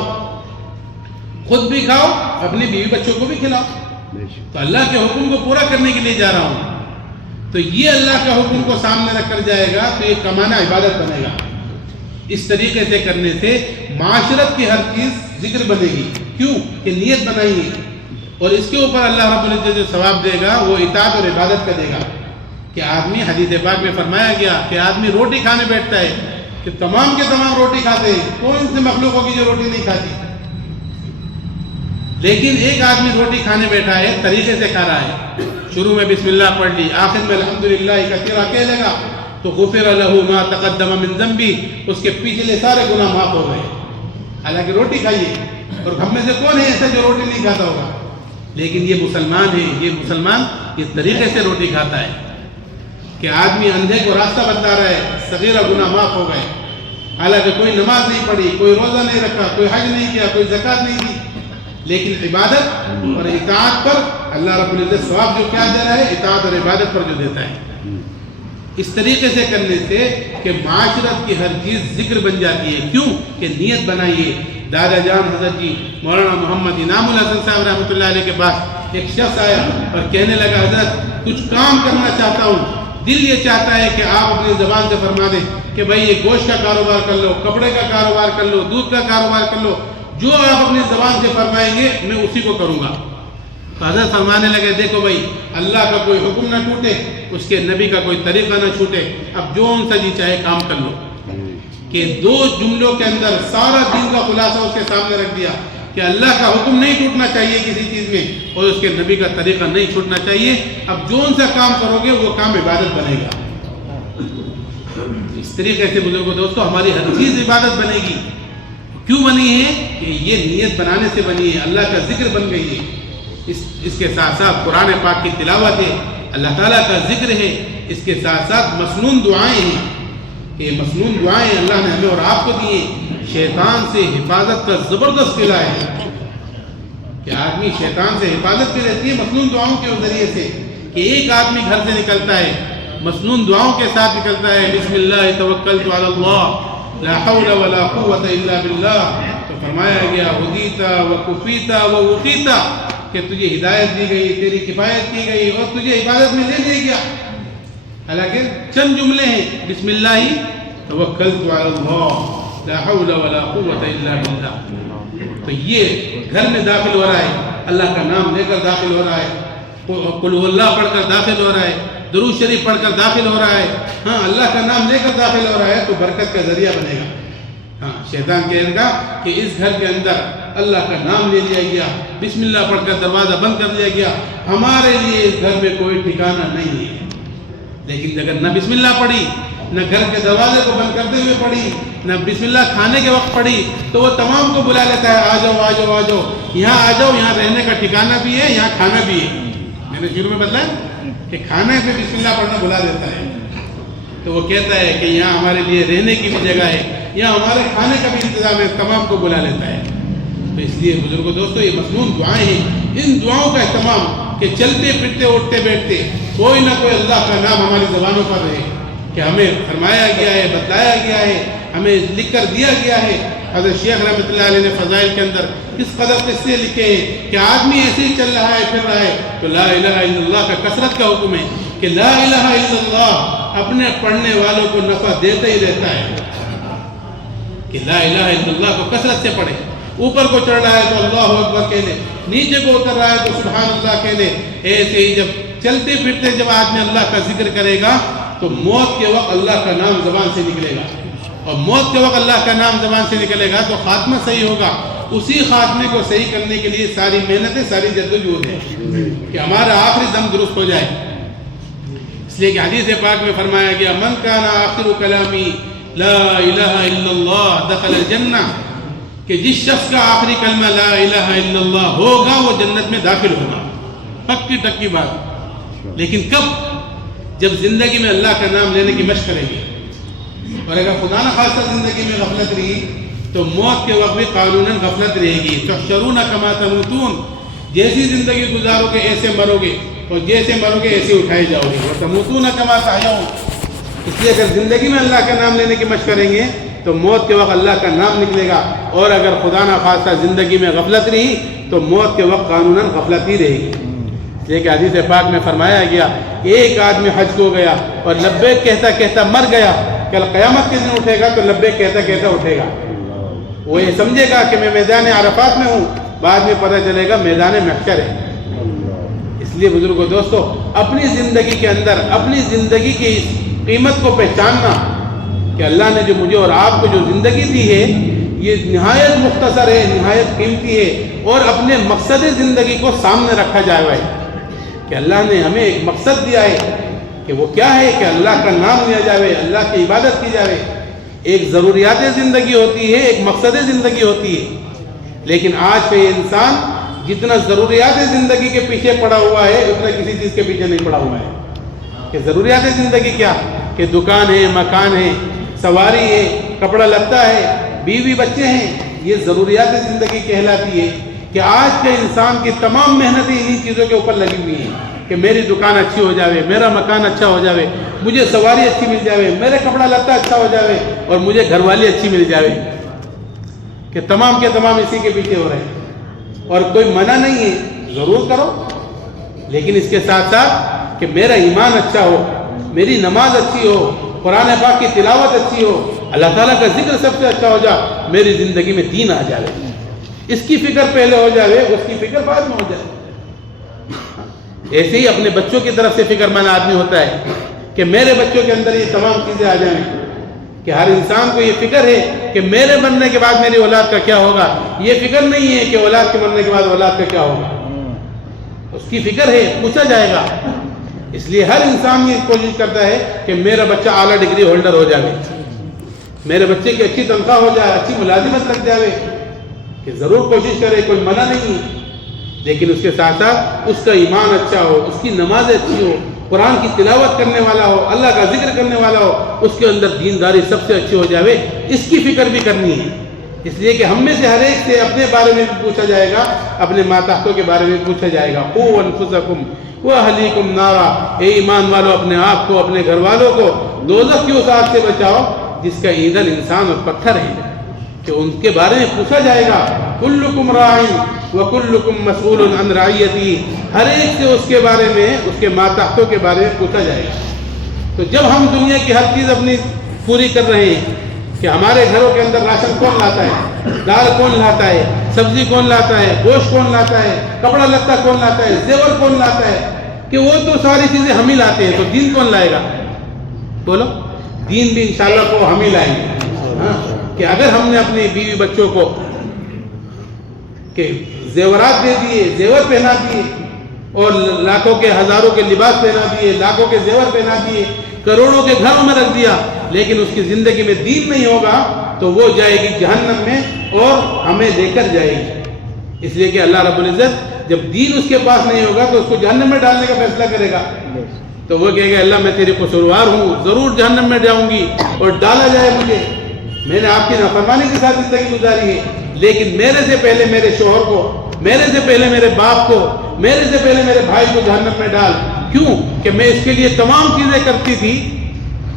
خود بھی کھاؤ، اپنی بیوی بچوں کو بھی کھلاؤ. تو اللہ کے حکم کو پورا کرنے کے لیے جا رہا ہوں. تو یہ اللہ کا حکم کو سامنے رکھ کر جائے گا تو یہ کمانا عبادت بنے گا. اس طریقے سے کرنے سے معاشرت کی ہر چیز ذکر بنے گی. کیوں؟ کہ نیت بنائی ہے. اور اس کے اوپر اللہ رب العزت جو ثواب دے گا وہ اطاعت اور عبادت کا دے گا. کہ آدمی، حدیث پاک میں فرمایا گیا کہ آدمی روٹی کھانے بیٹھتا ہے کہ تمام کے تمام روٹی کھاتے ہیں، کون سے مخلوق ہوگی جو روٹی نہیں کھاتی. لیکن ایک آدمی روٹی کھانے بیٹھا ہے، طریقے سے کھا رہا ہے. شروع میں بسم اللہ پڑھ لی، آخر میں الحمدللہ کثیرا کہنے لگا تو غفر لہ ما تقدم من ذنبی، اس کے پچھلے سارے گناہ معاف ہو گئے. حالانکہ روٹی کھائیے. اور ہم میں سے کون ہے ایسا جو روٹی نہیں کھاتا ہوگا؟ لیکن یہ مسلمان ہے، یہ مسلمان اس طریقے سے روٹی کھاتا ہے کہ آدمی اندھے کو راستہ بتا رہا ہے، صغیرہ گناہ معاف ہو گئے. حالانکہ کوئی نماز نہیں پڑھی، کوئی روزہ نہیں رکھا، کوئی حج نہیں کیا، کوئی زکوٰۃ نہیں دی. لیکن عبادت اور اطاعت پر اللہ رب العزت ثواب جو کیا دے رہا ہے، اطاعت اور عبادت پر جو دیتا ہے. اس طریقے سے کرنے سے کہ معاشرت کی ہر چیز ذکر بن جاتی ہے. کیوں کہ نیت بنائیے. دادا جان حضرت جی مولانا محمد انعام الحسن صاحب رحمۃ اللہ علیہ کے پاس ایک شخص آیا اور کہنے لگا حضرت کچھ کام کرنا چاہتا ہوں, دل یہ چاہتا ہے کہ آپ اپنی زبان سے فرما دیں کہ بھائی یہ گوشت کا کاروبار کر لو, کپڑے کا کاروبار کر لو, دودھ کا کاروبار کر لو, جو آپ اپنی زبان سے فرمائیں گے میں اسی کو کروں گا. تو حضرت فرمانے لگے دیکھو بھائی اللہ کا کوئی حکم نہ ٹوٹے, اس کے نبی کا کوئی طریقہ نہ چھوٹے, اب جو ان سے جی چاہے کام کر لو. کہ 2 جملوں کے اندر سارا دین کا خلاصہ اس کے سامنے رکھ دیا کہ اللہ کا حکم نہیں ٹوٹنا چاہیے کسی چیز میں, اور اس کے نبی کا طریقہ نہیں چھوٹنا چاہیے. اب جو ان سے کام کرو گے وہ کام عبادت بنے گا. اس طریقے سے بزرگوں دوستو ہماری ہر چیز عبادت بنے گی. کیوں بنی ہے کہ یہ نیت بنانے سے بنی ہے, اللہ کا ذکر بن گئی ہے. اس کے ساتھ ساتھ قرآن پاک کی تلاوت ہے, اللہ تعالیٰ کا ذکر ہے, اس کے ساتھ ساتھ مسنون دعائیں ہیں. یہ مسنون دعائیں اللہ نے ہمیں اور آپ کو دی ہیں. شیطان سے حفاظت کا زبردست قلعہ ہے کہ آدمی شیطان سے حفاظت پہ رہتی ہے مسنون دعاؤں کے ذریعے سے. کہ ایک آدمی گھر سے نکلتا ہے مسنون دعاؤں کے ساتھ نکلتا ہے, بسم اللہ توکلت علی اللہ لا حول ولا قوت الا باللہ, تو فرمایا گیا ہدیتا وکفیتا ووقیتا کہ تجھے ہدایت دی گئی, تیری کفایت کی گئی اور تجھے حفاظت میں لے لیا گیا. حالانکہ چند جملے ہیں, بسم اللہ توکلت علی اللہ لا حول ولا قوت الا باللہ. تو یہ گھر میں داخل ہو رہا ہے, اللہ کا نام لے کر داخل ہو رہا ہے, قل هو اللہ پڑھ کر داخل ہو رہا ہے, درود شریف پڑھ کر داخل ہو رہا ہے, ہاں اللہ کا نام لے کر داخل ہو رہا ہے, تو برکت کا ذریعہ بنے گا. ہاں شیطان کہے گا کہ اس گھر کے اندر اللہ کا نام لے لیا گیا, بسم اللہ پڑھ کر دروازہ بند کر دیا گیا, ہمارے لیے اس گھر میں کوئی ٹھکانہ نہیں ہے. لیکن اگر نہ بسم اللہ پڑھی, نہ گھر کے دروازے کو بند کرتے ہوئے پڑھی, نہ بسم اللہ کھانے کے وقت پڑھی, تو وہ تمام کو بلا لیتا ہے, آ جاؤ آ جاؤ آ جاؤ, یہاں آ جاؤ, یہاں رہنے کا ٹھکانہ بھی ہے, یہاں کھانا بھی ہے. میں نے شروع میں بتایا کہ کھانے پہ بسم اللہ پڑھنا بلا دیتا ہے, تو وہ کہتا ہے کہ یہاں ہمارے لیے رہنے کی بھی جگہ ہے, یہاں ہمارے کھانے کا بھی انتظام ہے, تمام کو بلا لیتا ہے. تو اس لیے بزرگوں دوستو یہ مسنون دعائیں ہیں. ان دعاؤں کا اہتمام کہ چلتے پھرتے اٹھتے بیٹھتے کوئی نہ کوئی اللہ کا نام ہماری زبانوں پر رہے, کہ ہمیں فرمایا گیا ہے, بتلایا گیا ہے, ہمیں لکھ کر دیا گیا ہے. حضرت شیخ رحمۃ اللہ علیہ نے فضائل کے اندر کس قدر قصے لکھے ہیں کہ آدمی ایسے ہی چل رہا ہے پھر رہا ہے تو لا الہ الا اللہ کا کثرت کا حکم ہے کہ لا الہ الا اللہ اپنے پڑھنے والوں کو نفع دیتا ہی رہتا ہے, کہ لا الہ الا اللہ کو کثرت سے پڑھے. اوپر کو چڑھ رہا ہے تو اللہ اکبر کہہ لے, نیچے کو اتر رہا ہے تو سبحان اللہ کہہ لے. ایسے ہی جب چلتے پھرتے جب آدمی اللہ کا ذکر کرے گا تو موت کے وقت اللہ کا نام زبان سے نکلے گا, اور موت کے وقت اللہ کا نام زبان سے نکلے گا تو خاتمہ صحیح ہوگا. اسی خاتمے کو صحیح کرنے کے لیے ساری محنتیں, ساری جدوجہد ہے کہ ہمارا آخری دم درست ہو جائے. اس لیے کہ حدیث پاک میں فرمایا گیا من کان آخر کلامی لا الہ الا اللہ دخل الجنہ, کہ جس شخص کا آخری کلمہ لا الہ الا اللہ ہوگا وہ جنت میں داخل ہوگا. پکی ٹکی بات. لیکن کب؟ جب زندگی میں اللہ کا نام لینے کی مشق کریں گے. اور اگر خدا نہ خاصہ زندگی میں غفلت رہی تو موت کے وقت بھی قانوناً غفلت رہے گی. تحشرون کما تموتون, جیسی زندگی گزارو گے ایسے مرو گے, اور جیسے مرو گے ایسے اٹھائے جاؤ گے. اور تموتون کما تحیون. اس لیے اگر زندگی میں اللہ کا نام لینے کی مشق کریں گے تو موت کے وقت اللہ کا نام نکلے گا, اور اگر خدا نہ خواستہ زندگی میں غفلت رہی تو موت کے وقت قانوناً غفلت ہی رہے گی. ایک حدیث پاک میں فرمایا گیا ایک آدمی حج کو گیا اور لبیک کہتا کہتا مر گیا, کل قیامت کے دن اٹھے گا تو لبیک کہتا کہتا اٹھے گا. وہ یہ سمجھے گا کہ میں میدان عرفات میں ہوں, بعد میں پتہ چلے گا میدان محشر ہے. اس لیے بزرگوں دوستو اپنی زندگی کے اندر اپنی زندگی کی قیمت کو پہچاننا کہ اللہ نے جو مجھے اور آپ کو جو زندگی دی ہے یہ نہایت مختصر ہے, نہایت قیمتی ہے, اور اپنے مقصد زندگی کو سامنے رکھا جائے گا کہ اللہ نے ہمیں ایک مقصد دیا ہے کہ وہ کیا ہے کہ اللہ کا نام لیا جائے, اللہ کی عبادت کی جائے. ایک ضروریات زندگی ہوتی ہے, ایک مقصد زندگی ہوتی ہے. لیکن آج کا یہ انسان جتنا ضروریات زندگی کے پیچھے پڑا ہوا ہے اتنا کسی چیز کے پیچھے نہیں پڑا ہوا ہے. کہ ضروریات زندگی کیا کہ دکان ہے, مکان ہے, سواری ہے, کپڑا لتا ہے, بیوی بچے ہیں, یہ ضروریات زندگی کہلاتی ہے. کہ آج کے انسان کی تمام محنتیں انہی چیزوں کے اوپر لگی ہوئی ہیں. کہ میری دکان اچھی ہو جاوے, میرا مکان اچھا ہو جاوے, مجھے سواری اچھی مل جاوے, میرے کپڑا لتا اچھا ہو جاوے, اور مجھے گھر والی اچھی مل جاوے, کہ تمام کے تمام اسی کے پیچھے ہو رہے ہیں. اور کوئی منع نہیں ہے, ضرور کرو, لیکن اس کے ساتھ ساتھ کہ میرا ایمان اچھا ہو, میری نماز اچھی ہو, قرآن پاک کی تلاوت اچھی ہو, اللہ تعالیٰ کا ذکر سب سے اچھا ہو جا, میری زندگی میں دین آ جائے. اس کی فکر پہلے ہو جائے, اس کی فکر بعد میں ہو جائے. ایسے ہی اپنے بچوں کی طرف سے فکر مند آدمی ہوتا ہے کہ میرے بچوں کے اندر یہ تمام چیزیں آ جائیں, کہ ہر انسان کو یہ فکر ہے کہ میرے مرنے کے بعد میری اولاد کا کیا ہوگا. یہ فکر نہیں ہے کہ اولاد کے مرنے کے بعد اولاد کا کیا ہوگا, اس کی فکر ہے, پوچھا جائے گا. اس لیے ہر انسان یہ کوشش کرتا ہے کہ میرا بچہ اعلیٰ ڈگری ہولڈر ہو جائے, میرے بچے کی اچھی تنخواہ ہو جائے, اچھی ملازمت لگ جائے, کہ ضرور کوشش کرے, کوئی منع نہیں. لیکن اس کے ساتھ ساتھ اس کا ایمان اچھا ہو, اس کی نماز اچھی ہو, قرآن کی تلاوت کرنے والا ہو, اللہ کا ذکر کرنے والا ہو, اس کے اندر دینداری سب سے اچھی ہو جاوے. اس کی فکر بھی کرنی ہے. اس لیے کہ ہم میں سے ہر ایک سے اپنے بارے میں بھی پوچھا جائے گا, اپنے ماتحتوں کے بارے میں پوچھا جائے گا. قوا انفسکم واہلیکم نارا, اے ایمان والو اپنے آپ کو, اپنے گھر والوں کو دوزخ کی اس آگ سے بچاؤ جس کا ایندھن انسان اور پتھر ہے, کہ ان کے بارے میں پوچھا جائے گا. کلکم راعٍ وکلکم مسئول عن رعیتہ, ہر ایک سے اس کے بارے میں, اس کے ماتحتوں کے بارے میں پوچھا جائے گا. تو جب ہم دنیا کی ہر چیز اپنی پوری کر رہے ہیں کہ ہمارے گھروں کے اندر راشن کون لاتا ہے, دال کون لاتا ہے, سبزی کون لاتا ہے, گوشت کون لاتا ہے, کپڑا لتا کون لاتا ہے, زیور کون لاتا ہے, کہ وہ تو ساری چیزیں ہم ہی لاتے ہیں, تو دین کون لائے گا؟ بولو, دین بھی انشاءاللہ کو ہم ہی لائیں گے. کہ اگر ہم نے اپنی بیوی بچوں کو کہ زیورات دے دیے, زیور پہنا دیے, اور لاکھوں کے ہزاروں کے لباس پہنا دیے, لاکھوں کے زیور پہنا دیے, کروڑوں کے گھروں میں رکھ دیا, لیکن اس کی زندگی میں دین نہیں ہوگا, تو وہ جائے گی جہنم میں اور ہمیں لے کر جائے گی. اس لیے کہ اللہ رب العزت جب دین اس کے پاس نہیں ہوگا تو اس کو جہنم میں ڈالنے کا فیصلہ کرے گا. تو وہ کہے گا اللہ میں تیرے قصوروار ہوں, ضرور جہنم میں جاؤں گی اور ڈالا جائے مجھے, میں نے آپ کی نافرمانی کے ساتھ زندگی گزاری ہے, لیکن میرے سے پہلے میرے شوہر کو, میرے سے پہلے میرے باپ کو, میرے سے پہلے میرے بھائی کو جہنم میں ڈال. کیوں؟ کہ میں اس کے لیے تمام چیزیں کرتی تھی,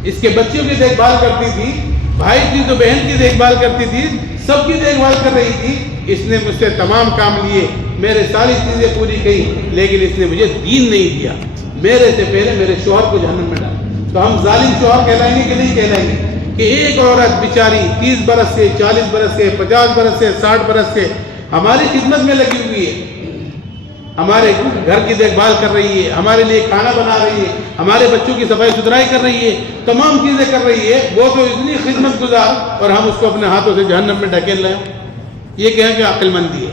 اس کے بچوں کی دیکھ بھال کرتی تھی, بھائی تھی تو بہن کی دیکھ بھال کرتی تھی, سب کی دیکھ بھال کر رہی تھی. اس نے مجھ سے تمام کام لیے, میرے ساری چیزیں پوری کی, لیکن اس نے مجھے دین نہیں دیا. میرے سے پہلے میرے شوہر کو جہنم میں ڈال. تو ہم ظالم شوہر کہلائیں گے کہ نہیں کہلائیں گے؟ کہ ایک عورت بیچاری 30 برس سے, 40 برس سے, 50 برس سے, 60 برس سے ہماری خدمت میں لگی ہوئی ہے, ہمارے گھر کی دیکھ بھال کر رہی ہے, ہمارے لیے کھانا بنا رہی ہے, ہمارے بچوں کی صفائی ستھرائی کر رہی ہے, تمام چیزیں کر رہی ہے, وہ تو اتنی خدمت گزار, اور ہم اس کو اپنے ہاتھوں سے جہنم میں ڈھکیل رہے ہیں. یہ کہیں کہ عقل مندی ہے.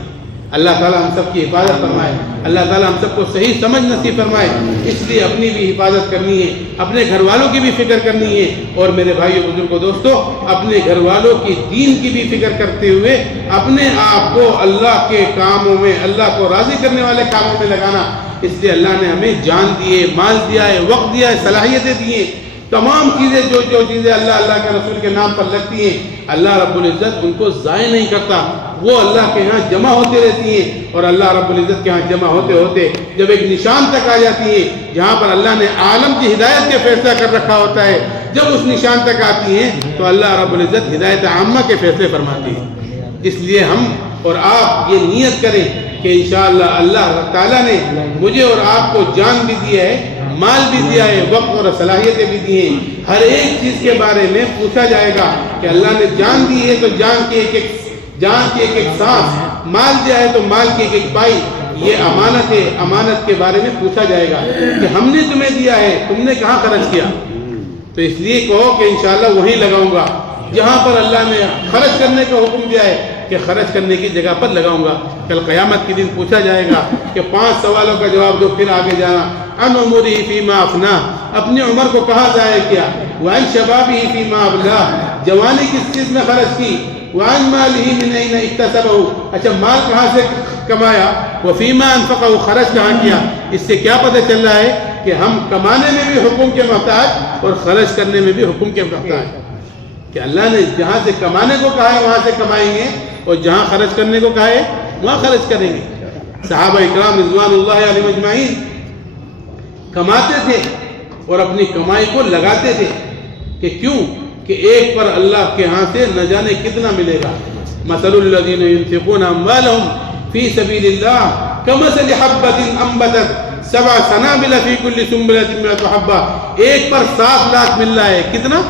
اللہ تعالیٰ ہم سب کی حفاظت فرمائے, اللہ تعالیٰ ہم سب کو صحیح سمجھ نصیب فرمائے. اس لیے اپنی بھی حفاظت کرنی ہے, اپنے گھر والوں کی بھی فکر کرنی ہے, اور میرے بھائیو بزرگوں دوستو, اپنے گھر والوں کی دین کی بھی فکر کرتے ہوئے اپنے آپ کو اللہ کے کاموں میں, اللہ کو راضی کرنے والے کاموں میں لگانا. اس لیے اللہ نے ہمیں جان دیے, مال دیا ہے, وقت دیا ہے, صلاحیتیں دی ہیں. تمام چیزیں جو چیزیں اللہ کے رسول کے نام پر لگتی ہیں, اللہ رب العزت ان کو ضائع نہیں کرتا, وہ اللہ کے ہاں جمع ہوتے رہتی ہیں. اور اللہ رب العزت کے ہاں جمع ہوتے ہوتے جب ایک نشان تک آ جاتی ہیں جہاں پر اللہ نے عالم کی ہدایت کے فیصلہ کر رکھا ہوتا ہے, جب اس نشان تک آتی ہیں تو اللہ رب العزت ہدایت عامہ کے فیصلے فرماتی ہیں. اس لیے ہم اور آپ یہ نیت کریں کہ انشاءاللہ اللہ تعالیٰ نے مجھے اور آپ کو جان بھی دیا ہے, مال بھی دیا ہے, وقت اور صلاحیتیں بھی دی ہیں. ہر ایک چیز کے بارے میں پوچھا جائے گا کہ اللہ نے جان دی ہے تو جان کی ایک ایک سانس, مال دیا ہے تو مال کی ایک ایک پائی, یہ امانت ہے. امانت کے بارے میں پوچھا جائے گا کہ ہم نے تمہیں دیا ہے, تم نے کہاں خرچ کیا. تو اس لیے کہو کہ انشاءاللہ وہیں لگاؤں گا جہاں پر اللہ نے خرچ کرنے کا حکم دیا ہے, کہ خرچ کرنے کی جگہ پر لگاؤں گا. کل قیامت کے دن پوچھا جائے گا کہ 5 سوالوں کا جواب دو, پھر آگے جانا. ان عمرہ فیما افنا, اپنی عمر کو کہاں ضائع کیا. وعن شبابہ فیما ابلاہ, جوانی کس چیز میں خرچ کی. وعن مالہ من این اکتسبہ, اچھا مال کہاں سے کمایا. وفیما انفقہ, خرچ کہاں کیا. اس سے کیا پتہ چل رہا ہے کہ ہم کمانے میں بھی حکم کے محتاج اور خرچ کرنے میں بھی حکم کے محتاج, کہ اللہ نے جہاں سے کمانے کو کہا ہے وہاں سے کمائیں گے, اور جہاں خرچ کرنے کو کہا ہے وہاں خرچ کریں گے. صحابہ اکرام رضوان اللہ علیہم اجمعین کماتے تھے اور اپنی کمائی کو لگاتے تھے کہ کیوں کہ ایک پر اللہ کے ہاں سے نہ جانے کتنا ملے گا. مثل الذین ينفقون اموالهم فی سبیل اللہ کمثل حبۃ انبتت سبع سنابل فی کل سنبلۃ مئۃ حبۃ. ایک پر 7 لاکھ مل رہا ہے. کتنا؟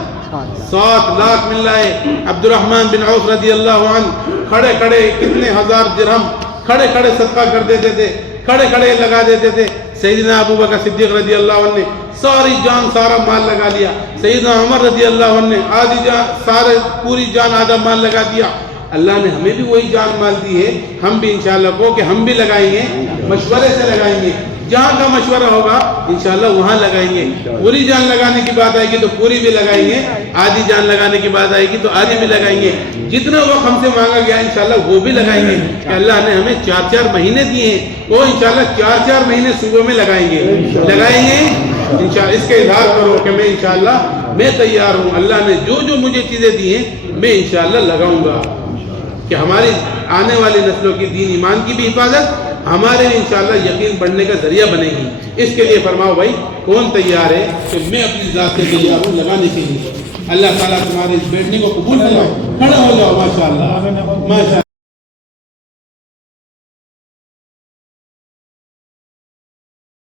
7 لاکھ مل رہا ہے. عبد الرحمن بن عوف رضی اللہ عنہ کھڑے کھڑے کتنے ہزار درہم کھڑے کھڑے صدقہ کر دیتے تھے, کھڑے کھڑے لگا دیتے تھے. سیدنا ابو بکر صدیق رضی اللہ عنہ نے ساری جان سارا مال لگا لیا. سیدنا عمر رضی اللہ عنہ نے آدھی جان پوری جان آدھا مال لگا دیا. اللہ نے ہمیں بھی وہی جان مال دی ہے. ہم بھی انشاءاللہ کو کہ ہم بھی لگائیں گے, مشورے سے لگائیں گے. جہاں کا مشورہ ہوگا انشاءاللہ وہاں لگائیں گے. پوری جان لگانے کی بات آئے گی تو پوری بھی لگائیں گے, آدھی جان لگانے کی بات آئے گی تو آدھی بھی لگائیں گے. جتنا وقت ہم سے مانگا گیا انشاءاللہ وہ بھی لگائیں گے کہ اللہ نے ہمیں 4 مہینے دیے ہیں, وہ انشاءاللہ 4 مہینے صبح میں لگائیں گے انشاءاللہ. اس کا اظہار کرو کہ میں انشاءاللہ میں تیار ہوں. اللہ نے جو مجھے چیزیں دی ہیں میں انشاءاللہ لگاؤں گا کہ ہماری آنے والی نسلوں کی دین ایمان کی بھی حفاظت ہمارے انشاءاللہ یقین بڑھنے کا ذریعہ بنے گی. اس کے لیے فرماؤ بھائی کون تیار ہے کہ میں اپنی ذات سے تیار ہوں لگانے کے لیے. اللہ تعالیٰ تمہارے اس بیٹھنے کو قبول کرے. کھڑے ہو جاؤ. ماشاءاللہ ماشاءاللہ.